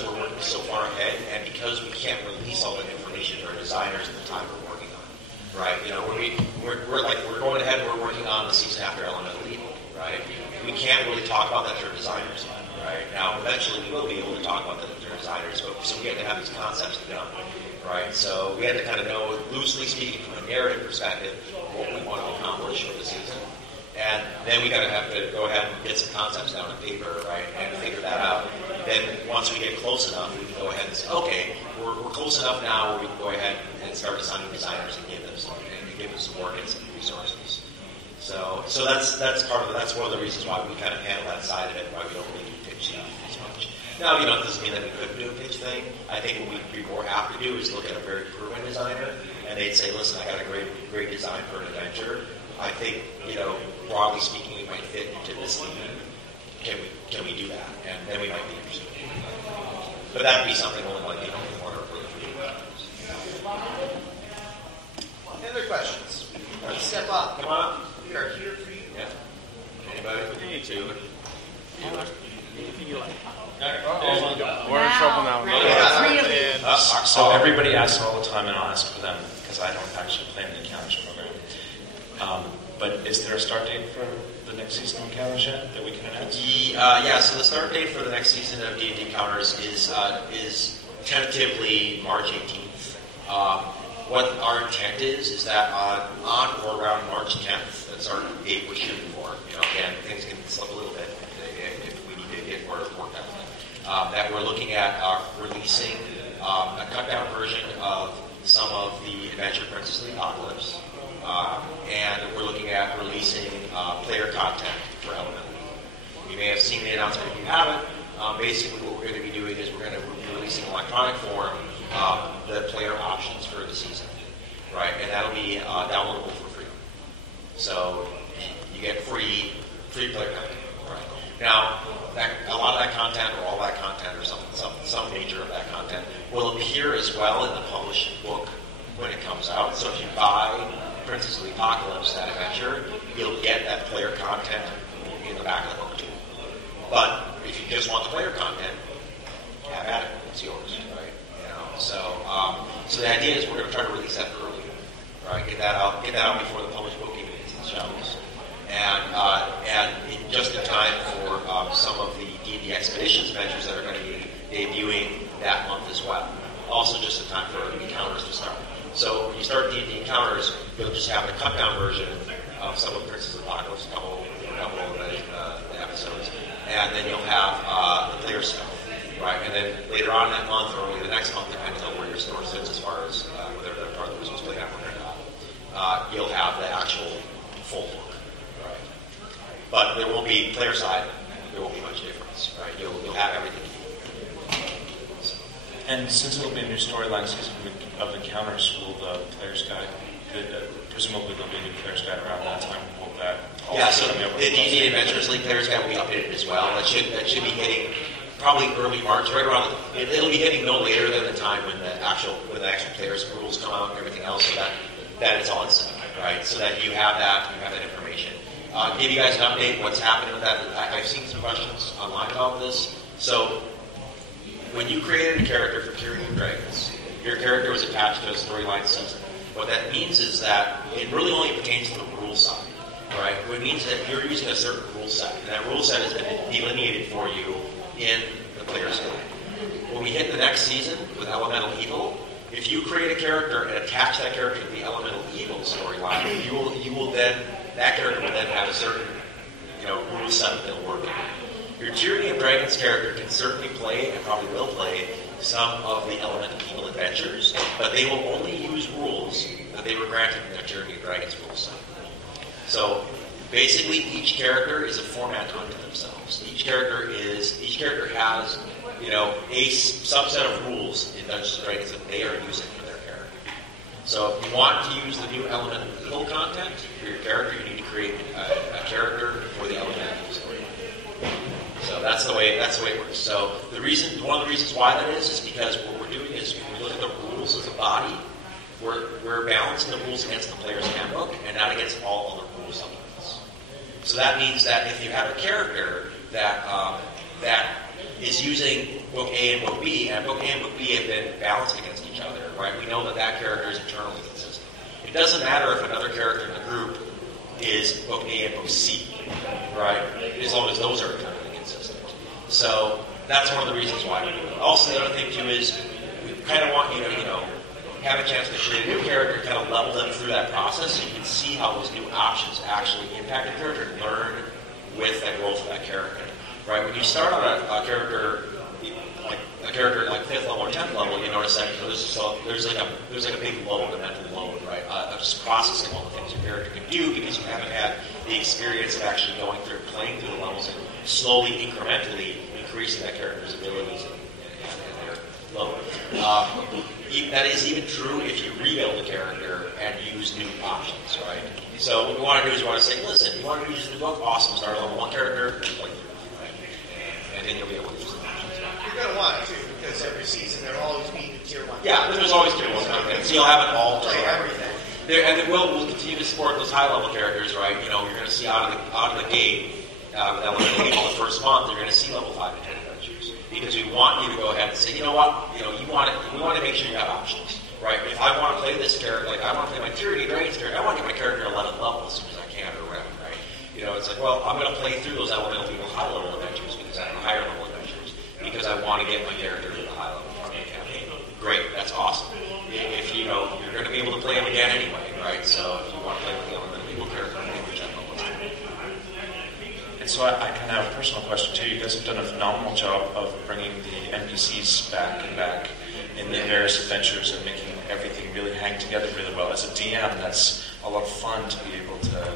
we're working so far ahead, and because we can't release all the information to our designers at the time we're working on it. right? You know, we're going ahead and we're working on the season after Elemental Evil, right? We can't really talk about that to designers yet, right? Now, eventually we will be able to talk about that to designers, but so we have to have these concepts down, right? So we had to kind of know, loosely speaking, from a narrative perspective, what we want to accomplish for the season. And then we have to go ahead and get some concepts down on paper, right, and figure that out. Then once we get close enough, we can go ahead and say, okay, we're close enough now where we can go ahead and start assigning designers and give them some work and some resources. So that's part of it. That's one of the reasons why we kind of handle that side of it, why we don't really do pitch as much. Now, it doesn't mean that we couldn't do a pitch thing. I think what we'd be more apt to do is look at a very proven designer, and they'd say, listen, I got a great design for an adventure. I think, broadly speaking, we might fit into this theme. Can we do that? And then we might be interested. But that would be something only like the corner for the free. Any other questions? Step up. Come on up. We are here for you. Yeah. Anybody? Hey, Taylor. Anything you like. We're in trouble now. So everybody asks all the time, and I'll ask for them because I don't actually play in the Encounters program. But is there a start date for the next season of Encounters yet that we can announce? So the start date for the next season of D&D Encounters is tentatively March 18th. What our intent is that on or around March 10th, that's our date we're shooting for. Again, things can slip a little bit if we need to get more work done. That we're looking at releasing a cut-down version of some of the Adventure Princess of the Apocalypse. And we're looking at releasing player content for Elemental. You may have seen the announcement if you haven't. Basically, what we're going to be doing is we're going to be releasing in electronic form the player options for the season, right? And that'll be downloadable for free. So you get free player content, right? Now, a lot of that content, or all that content, or some nature of that content, will appear as well in the published book when it comes out. So if you buy Princess of the Apocalypse, that adventure, you'll get that player content in the back of the book too. But if you just want the player content, have at it. It's yours, right? So the idea is we're going to try to release that early, right? Get that out before the published book even hits the shelves, and just in time for some of the D&D Expeditions adventures that are going to be debuting that month as well. Also, just in time for Encounters to start. So when you start D&D Encounters, you'll just have the cut-down version of some of Princess of the Apocalypse, a couple of the episodes, and then you'll have the player stuff, right? And then later on that month, or early the next month, depending on where your store sits as far as whether that part of the business played out or not, you'll have the actual full book, right? But there won't be player side. There won't be much difference, right? You'll have everything. And since it'll be a new storyline season of Encounters, will the Player's Guide, presumably there'll be a new Player's Guide around that time, will that so the D&D Adventures League Player's Guide will be updated as well. That should be hitting probably early March, right around, it'll be hitting no later than the time when the actual players' rules come out and everything else, so that it's on set, right? So that you have that information. Give you guys an update what's happening with that. I've seen some questions online about this. So when you created a character for Tyranny of Dragons, your character was attached to a storyline season. What that means is that it really only pertains to the rule side, right? It means that you're using a certain rule set, and that rule set has been delineated for you in the Player's Guide. When we hit the next season with Elemental Evil, if you create a character and attach that character to the Elemental Evil storyline, that character will then have a certain rule set that they'll work in. Your Tyranny of Dragons character can certainly play, and probably will play, some of the Elemental Evil adventures, but they will only use rules that they were granted in their Tyranny of Dragons rule set. So basically, each character is a format unto themselves. Each character has, a subset of rules in Dungeons and Dragons that they are using for their character. So if you want to use the new Elemental Evil content for your character, you need to create a character for the Elemental Evil story. So that's the way it works. So one of the reasons why that is because what we're doing is when we look at the rules as a body, we're balancing the rules against the player's handbook and not against all other rules elements. So that means that if you have a character that is using Book A and Book B, and Book A and Book B have been balanced against each other, right? We know that character is internally consistent. It doesn't matter if another character in the group is book A and book C, right? As long as those are kind of consistent. So that's one of the reasons why we do it. Also, the other thing too is we kind of want you to, have a chance to create a new character, kind of level them through that process, so you can see how those new options actually impact the character and learn with and roll for that character, right? When you start on a character like 5th level or 10th level, you notice that there's like a big load, a mental load, right? Of just processing all the things your character can do because you haven't had the experience of actually going through, playing through the levels and slowly, incrementally increasing that character's abilities and their load. That is even true if you rebuild the character and use new options, right? So what we want to do is we want to say, listen, you want to use the new book? Awesome, start a level 1 character, play through, right? And then you'll be able to use the options. You're going to want to, because every season there'll always be the tier 1. Yeah, there's always tier 1 content, so you'll have it all play everything. And then we'll continue to support those high-level characters, right? You're going to see out of the gate, the first month, you're going to see level 5 and 10 adventures. Because we want you to go ahead and say, you know what, we want to make sure you have options, right? If I want to play this character, like I want to play my Tyranny Dragons character, I want to get my character 11 levels as soon as I can or whatever, right? It's like, well, I'm going to play through those elemental people high-level adventures because I have higher level adventures because I want to get my character to the high level part of the campaign. Great, that's awesome. If you're going to be able to play them again anyway, right? So if you want to play with the elemental people character, which I love. So I kind of have a personal question too. You guys have done a phenomenal job of bringing the NPCs back in the various adventures and making everything really hang together really well. As a DM, that's a lot of fun to be able to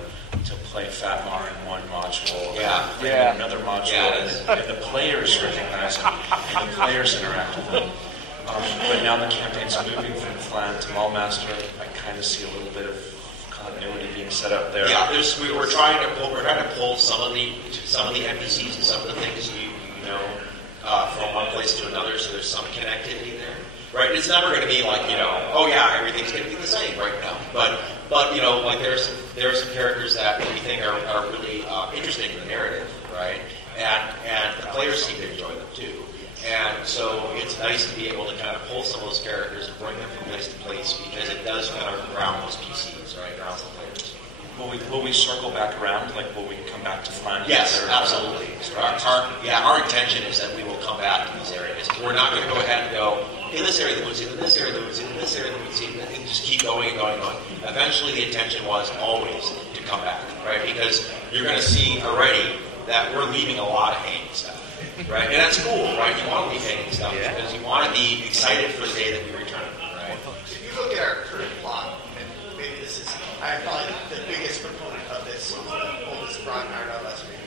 play Fatmar in one module, and another module, and the players recognize them, and the players interact with them. But now the campaign's moving from Flan to Maulmaster. I kind of see a little bit of continuity being set up there. Yeah, we're trying to pull some of the NPCs and some of the things you know from one place to another, so there's some connectivity there, right? It's never going to be like everything's going to be the same right now, but like there are some characters that we think are really interesting in the narrative, right? And the players seem to enjoy them too. And so it's nice to be able to kind of pull some of those characters and bring them from place to place because it does kind of ground those PCs, right? Grounds the players. Will we circle back around? Like, will we come back to Flan? Yes, absolutely. Our intention is that we will come back to these areas. We're not going to go ahead and go, hey, this area that was in, this area that was in, this area that was in, and just keep going and going and going. Eventually, the intention was always to come back, right? Because you're going to see already that we're leaving a lot of hanging stuff. Right, and that's cool, right? You want to be hanging stuff because you want to be excited for the day that we return, right? If you look at our current plot, and maybe I'm probably the biggest proponent of this, oldest Brian and I last week.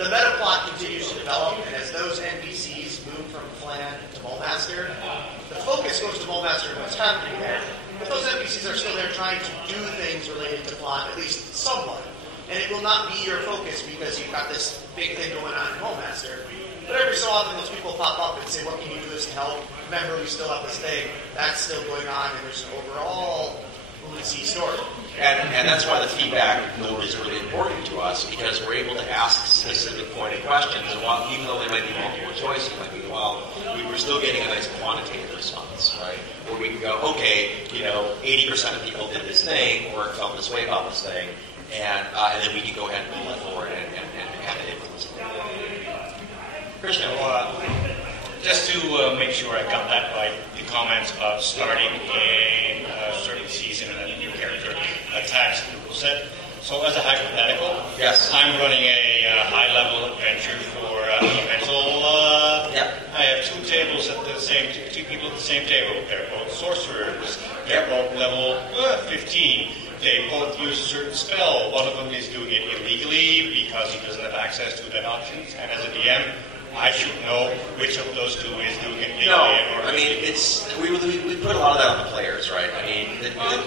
The meta plot continues to develop, and as those NPCs move from Flan to Maulmaster, the focus goes to Maulmaster and what's happening there. But those NPCs are still there trying to do things related to plot, at least somewhat. And it will not be your focus because you've got this big thing going on in Maulmaster. But every so often those people pop up and say, what can you do this to help? Remember, we still have this thing. That's still going on, and there's an overall Lucy story. And that's why the feedback loop is really important to us because we're able to ask specific pointed questions. And while, even though they might be multiple choice, it might be, we're still getting a nice quantitative response, right? Where we can go, okay, 80% of people did this thing or felt this way about this thing. And then we can go ahead and move that forward and have it influence. Christian, just to make sure I got that right, the comments about starting a certain season and a new character attached to the rule set. So as a hypothetical, yes, I'm running a high-level adventure for elemental. I have two people at the same table. They're both sorcerers. They're both level 15. They both use a certain spell. One of them is doing it illegally because he doesn't have access to the options. And as a DM, I should know which of those two is doing it legally. No, I mean we put a lot of that on the players, right? I mean, the players.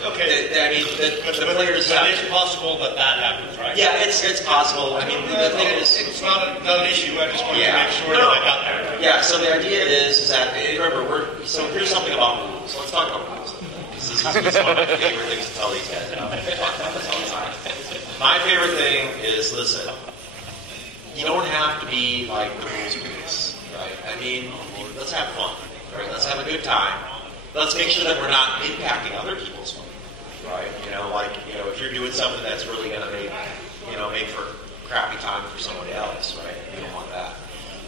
But it's possible that happens, right? Yeah, it's possible. I mean, the thing is, it's not an issue. I just want to make sure that I got there. Yeah. So the idea is that remember here's something about rules. Let's talk about rules. This is one of my favorite things to tell these guys about. I talk about this all the time. My favorite thing is, listen, you don't have to be like the rules police, right? I mean, let's have fun, right? Let's have a good time. Let's make sure that we're not impacting other people's fun, right? If you're doing something that's really going to make for crappy time for somebody else, right? You don't want that.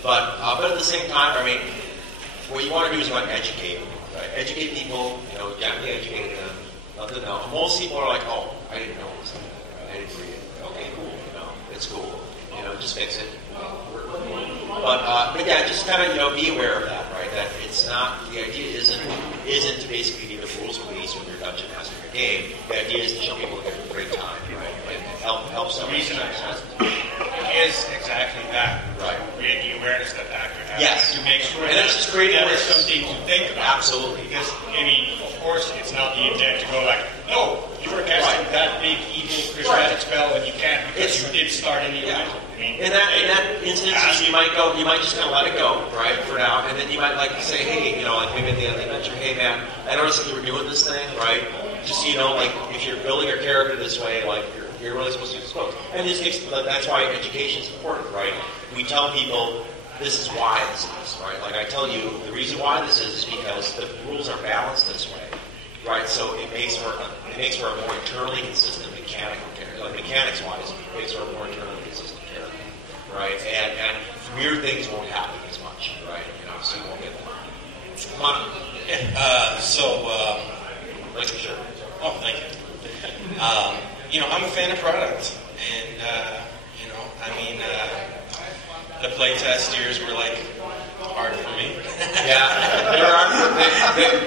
But at the same time, what you want to do is you want to educate, right? Educate people, gently educate them, let them know. Most people are like, oh, I didn't know this. I didn't read it. Okay, cool. It's cool. Just fix it. But yeah, just kind of be aware of that, right? That it's not, the idea isn't to basically be the rules police when you're dungeon master your game. The idea is to show people a great time, right? And help somebody. The reason is exactly that. Right. Create the awareness that the actor has. Yes. To make sure and that it's just creating that is something to think about. Absolutely. Because, of course, it's not the intent to go like, no, you were casting that big evil prismatic spell and you can't because you did start in the event. In that instance, you might just kind of let it go, right, for now, and then you might say, hey, maybe at the end of the adventure, hey man, I noticed that you were doing this thing, right? Just so you know, if you're building your character this way, you're really supposed to use spells. And that's why education is important, right? We tell people this is why this is, right? I tell you, the reason why this is because the rules are balanced this way, right? So it makes for a more internally consistent mechanical character, mechanics-wise, it makes for a more internally consistent character, right? And weird things won't happen as much, right? So you won't get that. Come on. Like your shirt. Oh, thank you. I'm a fan of product, and the playtest years were hard for me. Yeah, they were hard.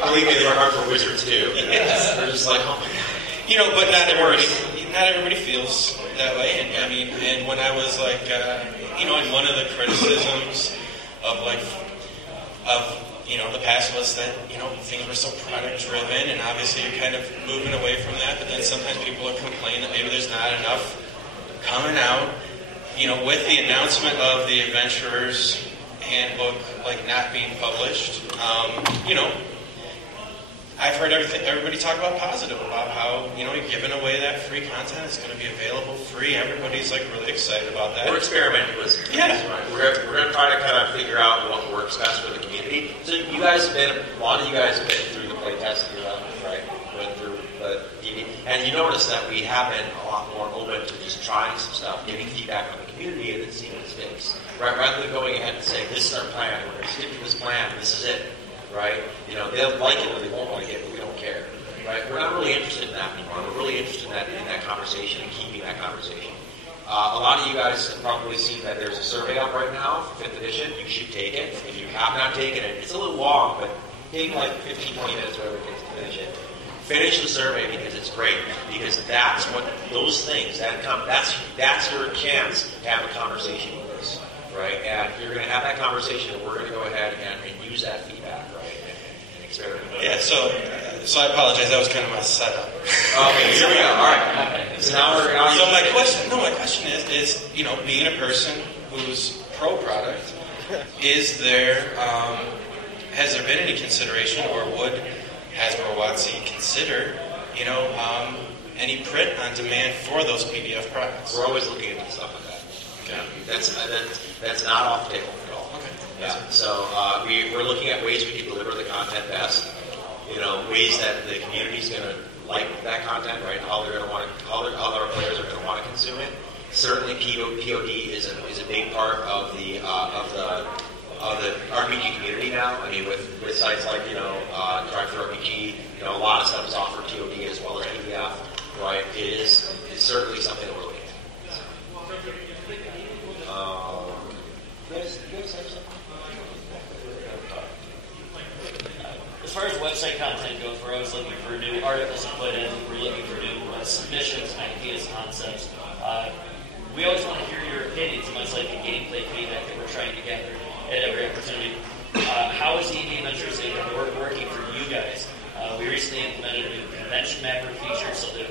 Believe me, they were hard for wizards too. Yes. They're just like, oh my god. But not everybody feels that way. And when I was and one of the criticisms of the past was that, things were so product driven, and obviously you're kind of moving away from that, but then sometimes people are complaining that maybe there's not enough coming out. With the announcement of the Adventurer's Handbook not being published, I've heard everybody talk about positive, about how, you're giving away that free content. It's going to be available free. Everybody's really excited about that. We're experimenting with some things, right? We're going to try to kind of figure out what works best for the community. So a lot of you guys have been through the playtest, right? Went through the DD. And you notice that we have been a lot more open to just trying some stuff, getting feedback from the community, and then seeing what sticks. Right? Rather than going ahead and saying, this is our plan, we're going to stick to this plan, this is it. Right? They'll like it or they won't like it, but we don't care. Right? We're not really interested in that anymore. We're really interested in that conversation and keeping that conversation. A lot of you guys have probably seen that there's a survey up right now for 5th edition. You should take it. If you have not taken it, it's a little long, but take 15, 20 minutes, whatever it takes to finish it. Finish the survey because it's great. Because that's what those things, that's your chance to have a conversation with us. Right? And you're going to have that conversation, and we're going to go ahead and use that feedback, right? And experiment. Yeah, so I apologize. That was kind of my setup. Okay, here we go. All right. So my question is, being a person who's pro product, has there been any consideration, or would Hasbro WotC consider, any print on demand for those PDF products? We're always looking into stuff like that. Okay. That's not off the table at all. Okay. Yeah. So we're looking at ways we can deliver the content best. Ways that the community's going to like that content, right? How they're going to want to, how our players are going to want to consume it. Certainly, POD is a big part of the RPG community now. With sites like Drive Through RPG, a lot of stuff is offered POD as well as PDF. Right? It's certainly something that we're looking at. As far as website content goes, we're always looking for new articles to put in. We're looking for new submissions, ideas, concepts. We always want to hear your opinions, much like the gameplay feedback that we're trying to gather at every opportunity. How is D&D Adventures working for you guys? We recently implemented a new convention mapper feature so that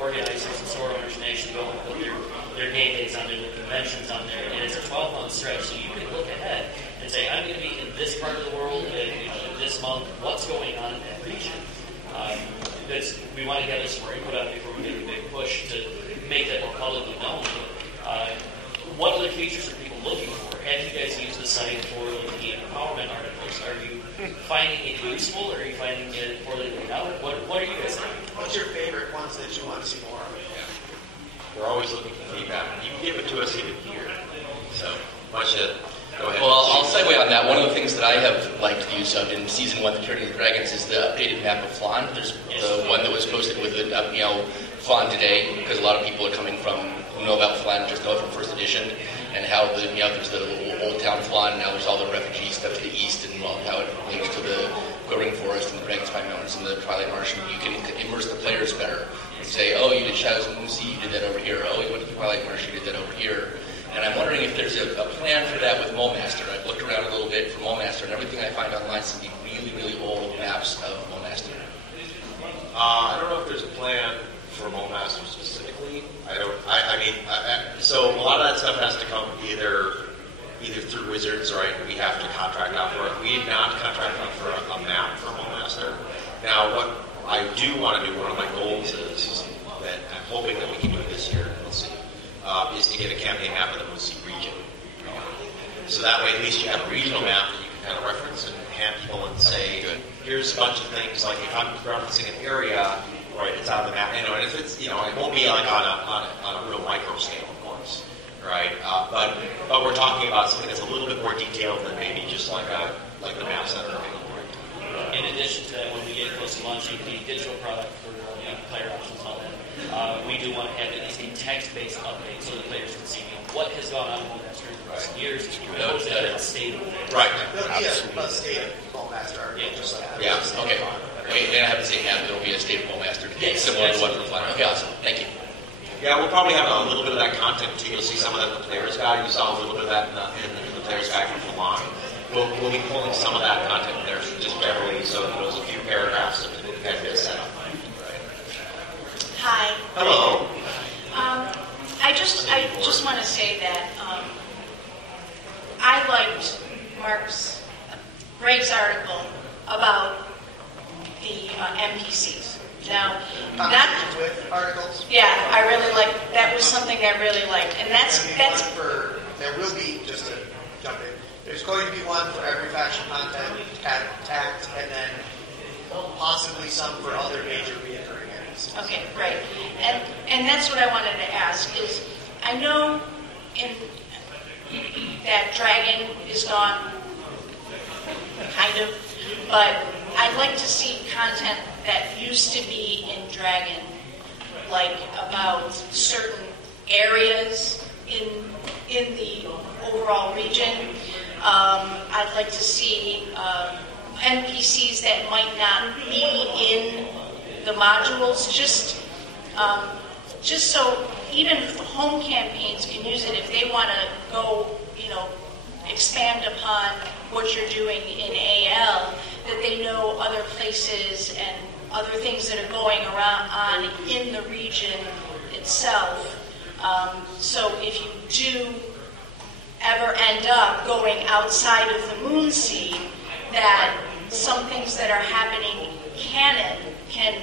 organizers and store owners nationally go and put their game dates on there, their conventions on there, and it's a 12-month stretch, so you can look ahead and say, I'm going to be in this part of the world this month, what's going on in that region? We want to get this more input out before we make a big push to make that more publicly known. what other features are people looking for? Have you guys used the site for the empowerment articles? Are you finding it useful, or are you finding it poorly laid out? What are you guys thinking? What's your favorite ones that you want to see more of? We're always looking for feedback. You can give it to us even here. So, why don't you go ahead? Well, I'll segue on that. One of the things that I have liked to use in Season 1 of the Tyranny of the Dragons is the updated map of Flan. There's the one that was posted with the Flan today, because a lot of people are coming from, who know about Flan, just know from first edition, and how there's the little old town Flan, now there's all the refugee stuff to the east, and how it links to the Quivering Forest and the Dragonspine Mountains and the Twilight Marsh, and you can immerse the players better. And say, oh, you did Shadows of Moonsea, you did that over here. Oh, you went to the Twilight Marsh, you did that over here. And I'm wondering if there's a plan for that with Mulemaster. I've looked around a little bit for Mulemaster, and everything I find online seems to be really, really old maps of Mulemaster. I don't know if there's a plan for Mulemaster specifically. So a lot of that stuff has to come either through Wizards, right? We have to contract out for it. We did not contract out for a map for Mulemaster. Now, what I do want to do, one of my goals is that I'm hoping that we can do it this year, we'll see, is to get a campaign map of the Moonsea region. So that way, at least you have a regional map that you can kind of reference and hand people and say, here's a bunch of things. Like if I'm referencing an area, right, it's on the map, and if it's, it won't be like on a real micro scale, of course, right? But we're talking about something that's a little bit more detailed than maybe just like the maps that are available. In addition to that, when we get close to launching the digital product for player options and all that, we do want to have at least a text-based update so the players can see what has gone on in Mulemaster in the last years. What is the state of it? Right. There'll be a state of Mulemaster article, just like that. Yeah, okay. Okay, then I have the same map. There'll be a state of Mulemaster, similar to what for Flan. Okay, awesome. Thank you. Yeah, we'll probably have a little bit of that content too. You'll see some of that in the player's guide. You saw a little bit of that in the player's guide from Flan. We'll be pulling some of that content in there just barely, so there's a few paragraphs that we can get set up. Right. Hi. Hello. I just want to say that I liked Greg's article about the NPCs. Now, not with articles. Yeah, I really liked. That was something I really liked, and that's. There will be, just to jump in. There's going to be one for every faction content, tact, and then possibly some for other major reoccurring areas. Okay, great. And that's what I wanted to ask is, I know that Dragon is gone, kind of, but I'd like to see content that used to be in Dragon, like about certain areas in the overall region. I'd like to see NPCs that might not be in the modules, just so even home campaigns can use it if they want to go, expand upon what you're doing in AL, that they know other places and other things that are going on in the region itself. So if you do ever end up going outside of the Moonsea, that some things that are happening canon can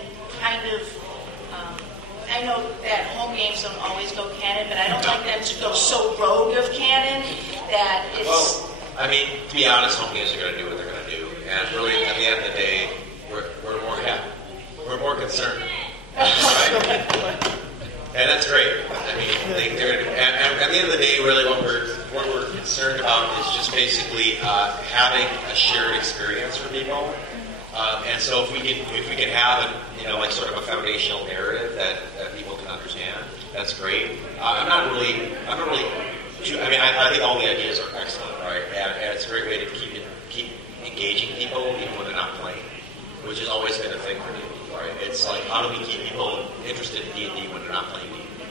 kind of, I know that home games don't always go canon, but I don't like them to go so rogue of canon that it's... Well, to be honest, home games are going to do what they're going to do. And really, at the end of the day, we're more concerned. Right? And that's great. They're going to do. And at the end of the day, really, what we're concerned about is just basically having a shared experience for people. And so if we can have sort of a foundational narrative that people can understand, that's great. I think all the ideas are excellent, right? And it's a great way to keep engaging people even when they're not playing, which has always been a thing for me, right? It's like, how do we keep people interested in D&D when they're not playing D&D,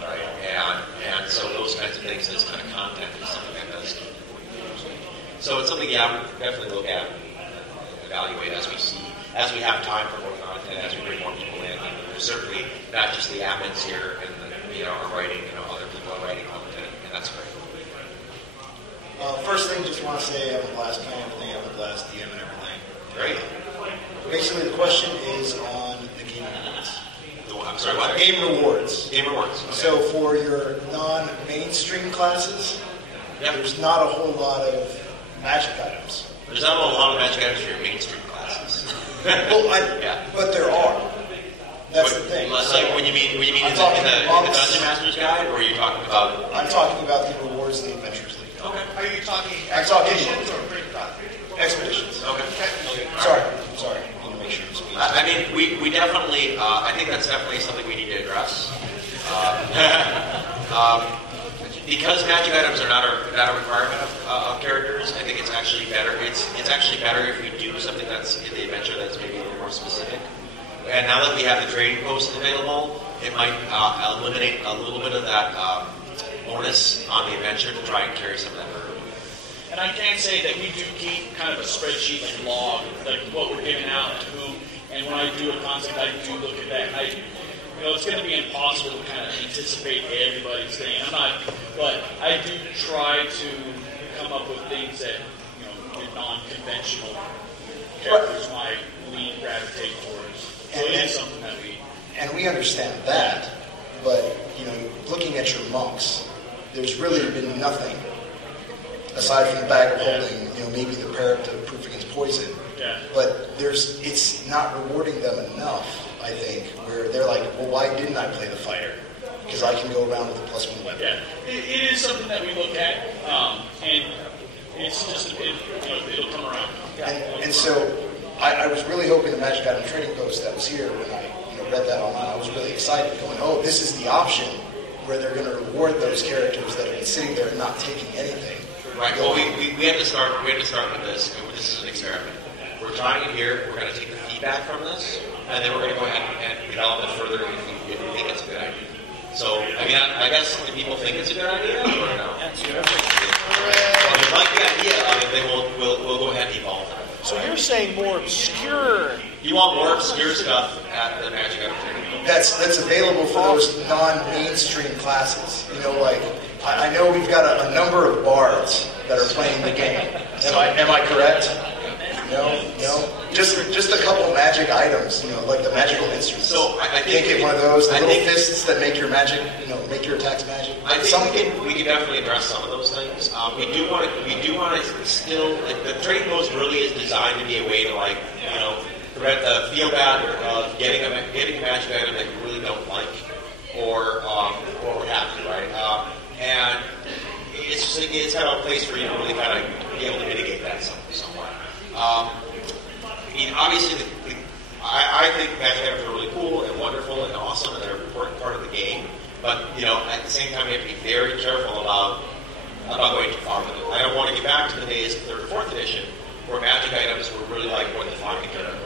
right? And so those kinds of things, this kind of content is something that does keep people engaged. So it's something, we definitely look at and evaluate as we have time for more content, as we bring more people in. There's certainly not just the admins here and are writing, other people are writing content, and that's great. First thing, just want to say I have a blast playing everything, I have a blast DM and everything. Great. Basically, the question is on the game rules. I'm sorry, what? Game rewards. Game rewards. Okay. So for your non-mainstream classes, there's not a whole lot of magic items. There's not a lot of magic items for your mainstream classes. Well, but there are. That's the thing. Like when you mean in the Dungeon Master's Guide, or are you talking about? I'm talking about the rewards in the Adventures League. Okay. Are you talking I'm talking expeditions or free product? Expeditions. Okay. Sorry. I need to make sure it's me. I mean, we definitely. I think that's definitely something we need to address. Because magic items are not a requirement of characters, I think it's actually better. It's actually better if we do something that's in the adventure that's maybe a little more specific. And now that we have the trading post available, it might eliminate a little bit of that onus on the adventure to try and carry some of that burden. And I can say that we do keep kind of a spreadsheet, like log, like what we're giving out to who. And when I do a concept, I do look at that. And it's going to be impossible to kind of anticipate everybody's thing. But I do try to come up with things that, your non-conventional characters might gravitate towards. So it is something that we understand that, but, looking at your monks, there's really been nothing aside from the bag of holding, maybe the parrot to proof against poison. Yeah. But it's not rewarding them enough, I think, where they're like, well, why didn't I play the fighter? Because I can go around with a +1 weapon. Yeah, it is something that we look at, and it's just, it'll come around. And so I was really hoping the Magic Item trading post that was here, when I read that online, I was really excited, going, oh, this is the option where they're going to reward those characters that have been sitting there and not taking anything. Right. Well, we had to start. We had to start with this. And this is an experiment. We're trying it here. We're going to take the feedback from this, and then we're going to go ahead and develop it further if we think it's a good idea. So, I guess do people think it's a good idea or no? Well, if they like the idea of it, then we'll go ahead and evolve it. So you're saying more obscure? You want more obscure stuff at the Magic Item Trading Post? That's available for those non-mainstream classes. I know we've got a number of bards that are playing the game. Am I correct? No. Just a couple magic items, like the magical instruments. So I think can't get one of those. The little fists that make your magic, make your attacks magic. I think we can definitely address some of those things. We do want to still, the trading post really is designed to be a way to prevent the feel bad of getting a magic item that you really don't like or what have you, right? And it's kind of a place for you to really kind of be able to mitigate that somewhat. Obviously, I think magic items are really cool and wonderful and awesome, and they're an important part of the game. But at the same time, we have to be very careful about going too far with it. I don't want to get back to the days of 3rd or 4th edition where magic items were really like what defined the character.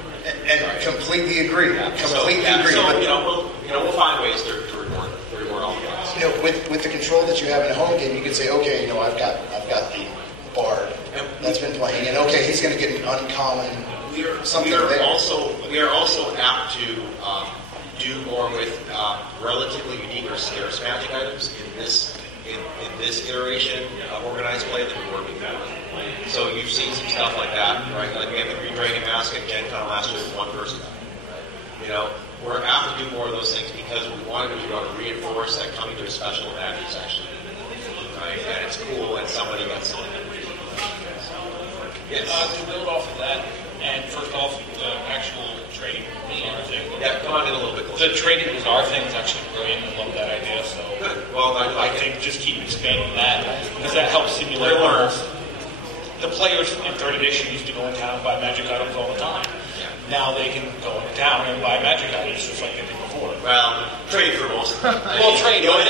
And completely agree. Completely agree. So we'll find ways to reward all the guys. With the control that you have in a home game, you can say, okay, I've got the bard that's been playing, and okay, he's going to get an uncommon something. We are also apt to do more with relatively unique or scarce magic items in this iteration of organized play than we were before. So you've seen some stuff like that, right? Like we had the Green Dragon Mask at Gen Con last year with 1 person. We're apt to do more of those things because we wanted to be able to reinforce that coming to a special event is actually right, and it's cool, and somebody gets something. Yes. To build off of that, and first off, the actual trading bazaar thing. Yeah, come on in a little bit closer. The trading bazaar thing is actually brilliant. I love that idea. So, good. Well, I think just keep expanding that because that helps simulate learners. The players in 3rd edition used to go in town and buy magic items all the time. Now they can go into town and buy magic items just like they did before. Well, trade for most. Well, trade. The only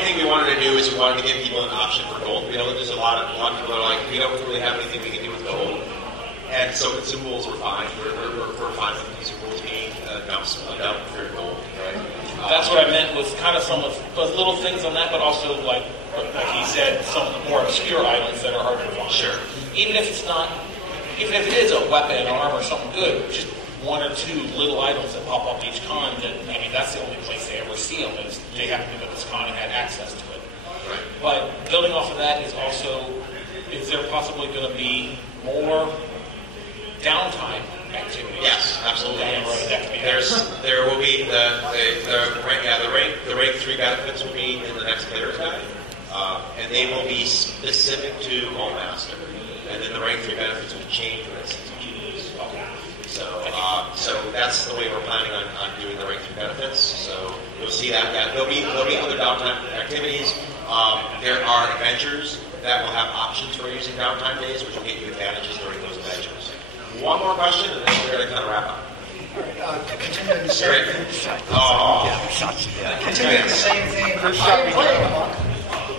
thing we wanted to do is we wanted to give people an option for gold. There's a lot of people that are like, we don't really have anything we can do with gold. And so consumables were fine. We're fine with consumables being dumped for gold, right? That's what I meant with kind of some of those little things on that, but also like he said, some more obscure items that are hard to find. Sure. Even if it is a weapon, an arm, or something good, just 1 or 2 little items that pop up each con. That's the only place they ever see them. Is they happen to go to this con and had access to it. Right. But building off of that is also, is there possibly going to be more downtime activities. Yes, absolutely. There will be the rank 3 benefits will be in the next player's guide, and they will be specific to Home Master, and then the rank 3 benefits will change with CTQs. So that's the way we're planning on doing the rank 3 benefits. So you'll see that. Yeah, there'll be other downtime activities. There are adventures that will have options for using downtime days, which will get you advantages during those adventures. One more question, and then we're going to kind of wrap up. Continuing the same thing. Continuing the same thing. I am playing a monk,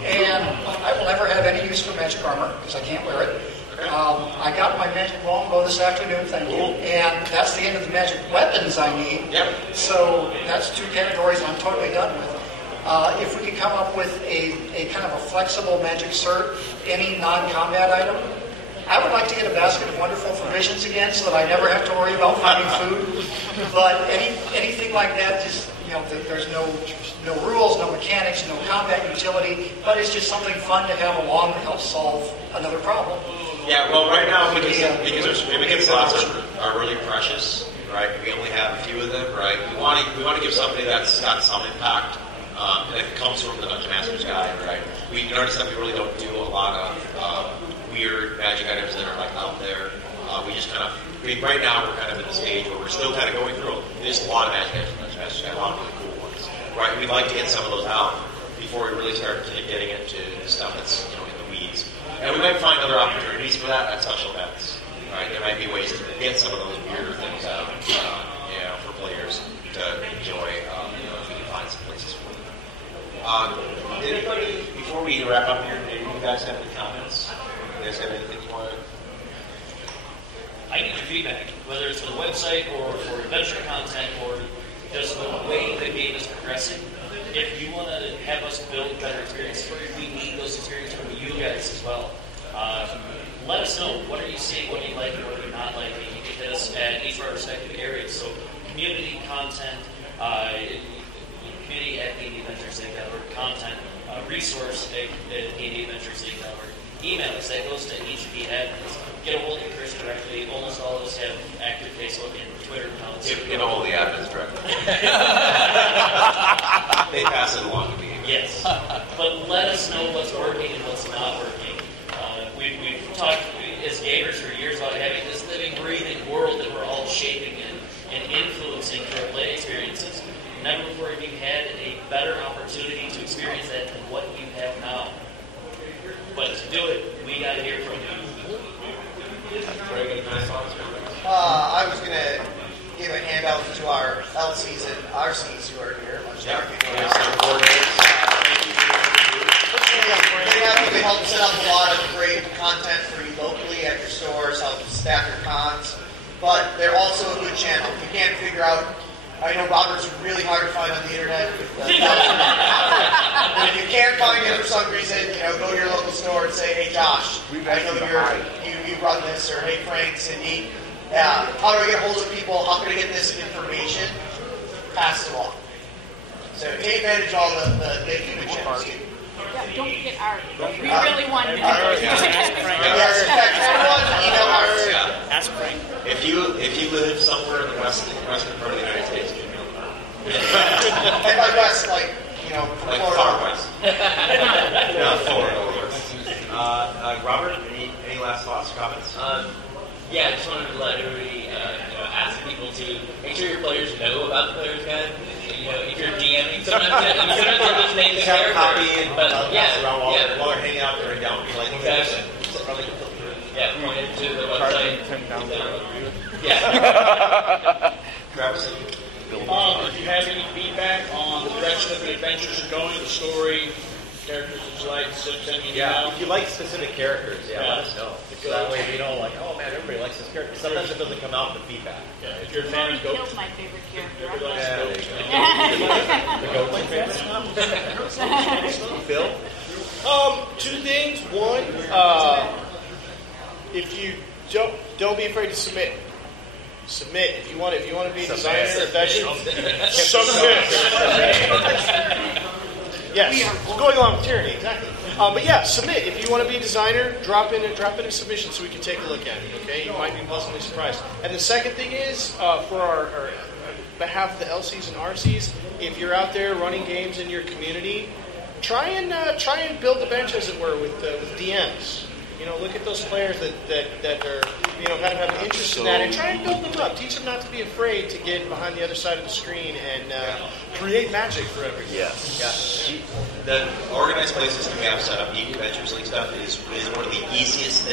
and I will never have any use for magic armor because I can't wear it. I got my magic longbow this afternoon, thank you, and that's the end of the magic weapons I need. Yep. So that's 2 categories I'm totally done with. If we could come up with a kind of a flexible magic cert, any non-combat item, I would like to get a basket of wonderful provisions again so that I never have to worry about finding food. But anything like that, just, there's no rules, no mechanics, no combat utility, but it's just something fun to have along that helps solve another problem. Yeah, well, right now, because our certificate slots are really precious, right? We only have a few of them, right? We want to give something that's got some impact, and it comes from the Dungeon Master's Guide, right? You notice that we really don't do a lot of weird magic items that are like out there. We just kind of, right now we're kind of in the stage where we're still kind of going through. There's a lot of magic items in Dungeon Master's Guide, a lot of really cool ones, right? We'd like to get some of those out before we really start getting into stuff that's in the weeds. And we might find other opportunities for that at special events, right? There might be ways to get some of those weirder things out, for players to enjoy, if we can find some places for them. Did anybody, before we wrap up here, do you guys have any comments? You guys have anything you want to? I need your feedback, whether it's for the website or for adventure content or just the way the game is progressing. If you want to have us build better experiences, we need those experiences from you guys as well. Let us know, what are you seeing, what do you like, what do you not like. You can hit us at each of our respective areas. So community content, community at DDAdventures.org, content, resource at DDAdventures.org. Email us, that goes to each of the admins. Get a hold of Chris directly. Almost all of us have active Facebook and Twitter accounts. Get a hold of the admins directly. They pass it along to me. Yes. But let us know what's working and what's not working. We've talked as gamers for years about having this living, breathing world that we're all shaping and influencing through our play experiences. Never before have you had a better opportunity to experience that than what you have now. But to do it, we got to hear from you. I was going to give a handout to our LCs and RCs who are here. They have to help set up a lot of great content for you locally at your stores, help staff your cons. But they're also a good channel. If you can't figure out, I know Robert's really hard to find on the internet. If you can't find him for some reason, go to your local store and say, "Hey Josh, I know you run this," or "Hey Frank, Cindy, how do I get a hold of people? How can I get this information?" Pass it along. So take advantage of all the human channels. Yeah, don't forget art. We really want to know. Yes, in fact, everyone email art. Ask Frank. If you live somewhere in the western part of the United States, give me a call. And by west, like Florida. Far west. Florida. Robert, any last thoughts, comments? Yeah, I just wanted to let everybody ask people to make sure your players know about the player's guide. If you're DMing, sometimes they'll just name the character. Copy and but around while they're hanging out there and down, be like, exactly. Yeah, point it to the website. Yeah. Travis? If you have any feedback on the direction that the adventures are going, the story, characters that you like, send me an email. If you like specific characters, let us know. So that way we know, man, everybody likes this character. Sometimes it doesn't come out in the feedback. Yeah, if you're a fan of Goat, my favorite character. Bill? Two things. One, if you don't be afraid to submit. If you want to be a designer, submit. Yes, going along with tyranny, exactly. But yeah, submit. If you want to be a designer, drop in a submission so we can take a look at it, okay? You might be pleasantly surprised. And the second thing is, for our behalf of the LCs and RCs, if you're out there running games in your community, try and build the bench, as it were, with DMs. You know, look at those players that are, you know, kind of have an interest in that, and try and build them up. Teach them not to be afraid to get behind the other side of the screen and create magic for everyone. Yes. Yeah. The organized play system we have set up, the Adventures League stuff, is one of the easiest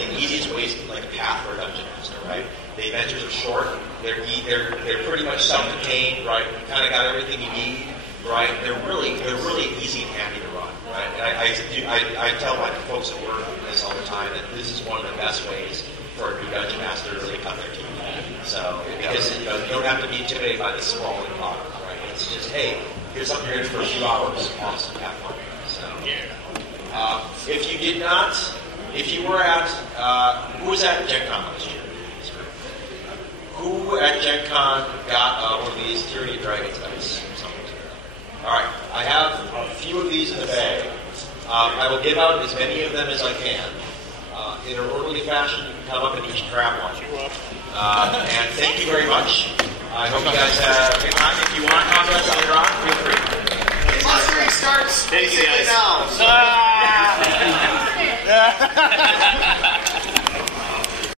ways to like a path for a dungeon master, right? The adventures are short. They're pretty much self-contained, right? You kind of got everything you need, right? They're really easy and handy to run, right? And I tell my folks at work this all the time that this is one of the best ways for a new dungeon master to really cut their teeth. So because you don't have to be intimidated by the sprawling product, right? It's just, hey, here's something you're in for a few hours, awesome, have fun. So if you did not, if you were at who was at Gen Con last year? Who at Gen Con got one of these Tyranny of Dragons dice? All right, I have a few of these in the bag. I will give out as many of them as I can. In an orderly fashion, you can come up and each grab one. And thank you very much. I hope you guys have a good time. If you want to contact us later on, feel free. Clustering starts basically now.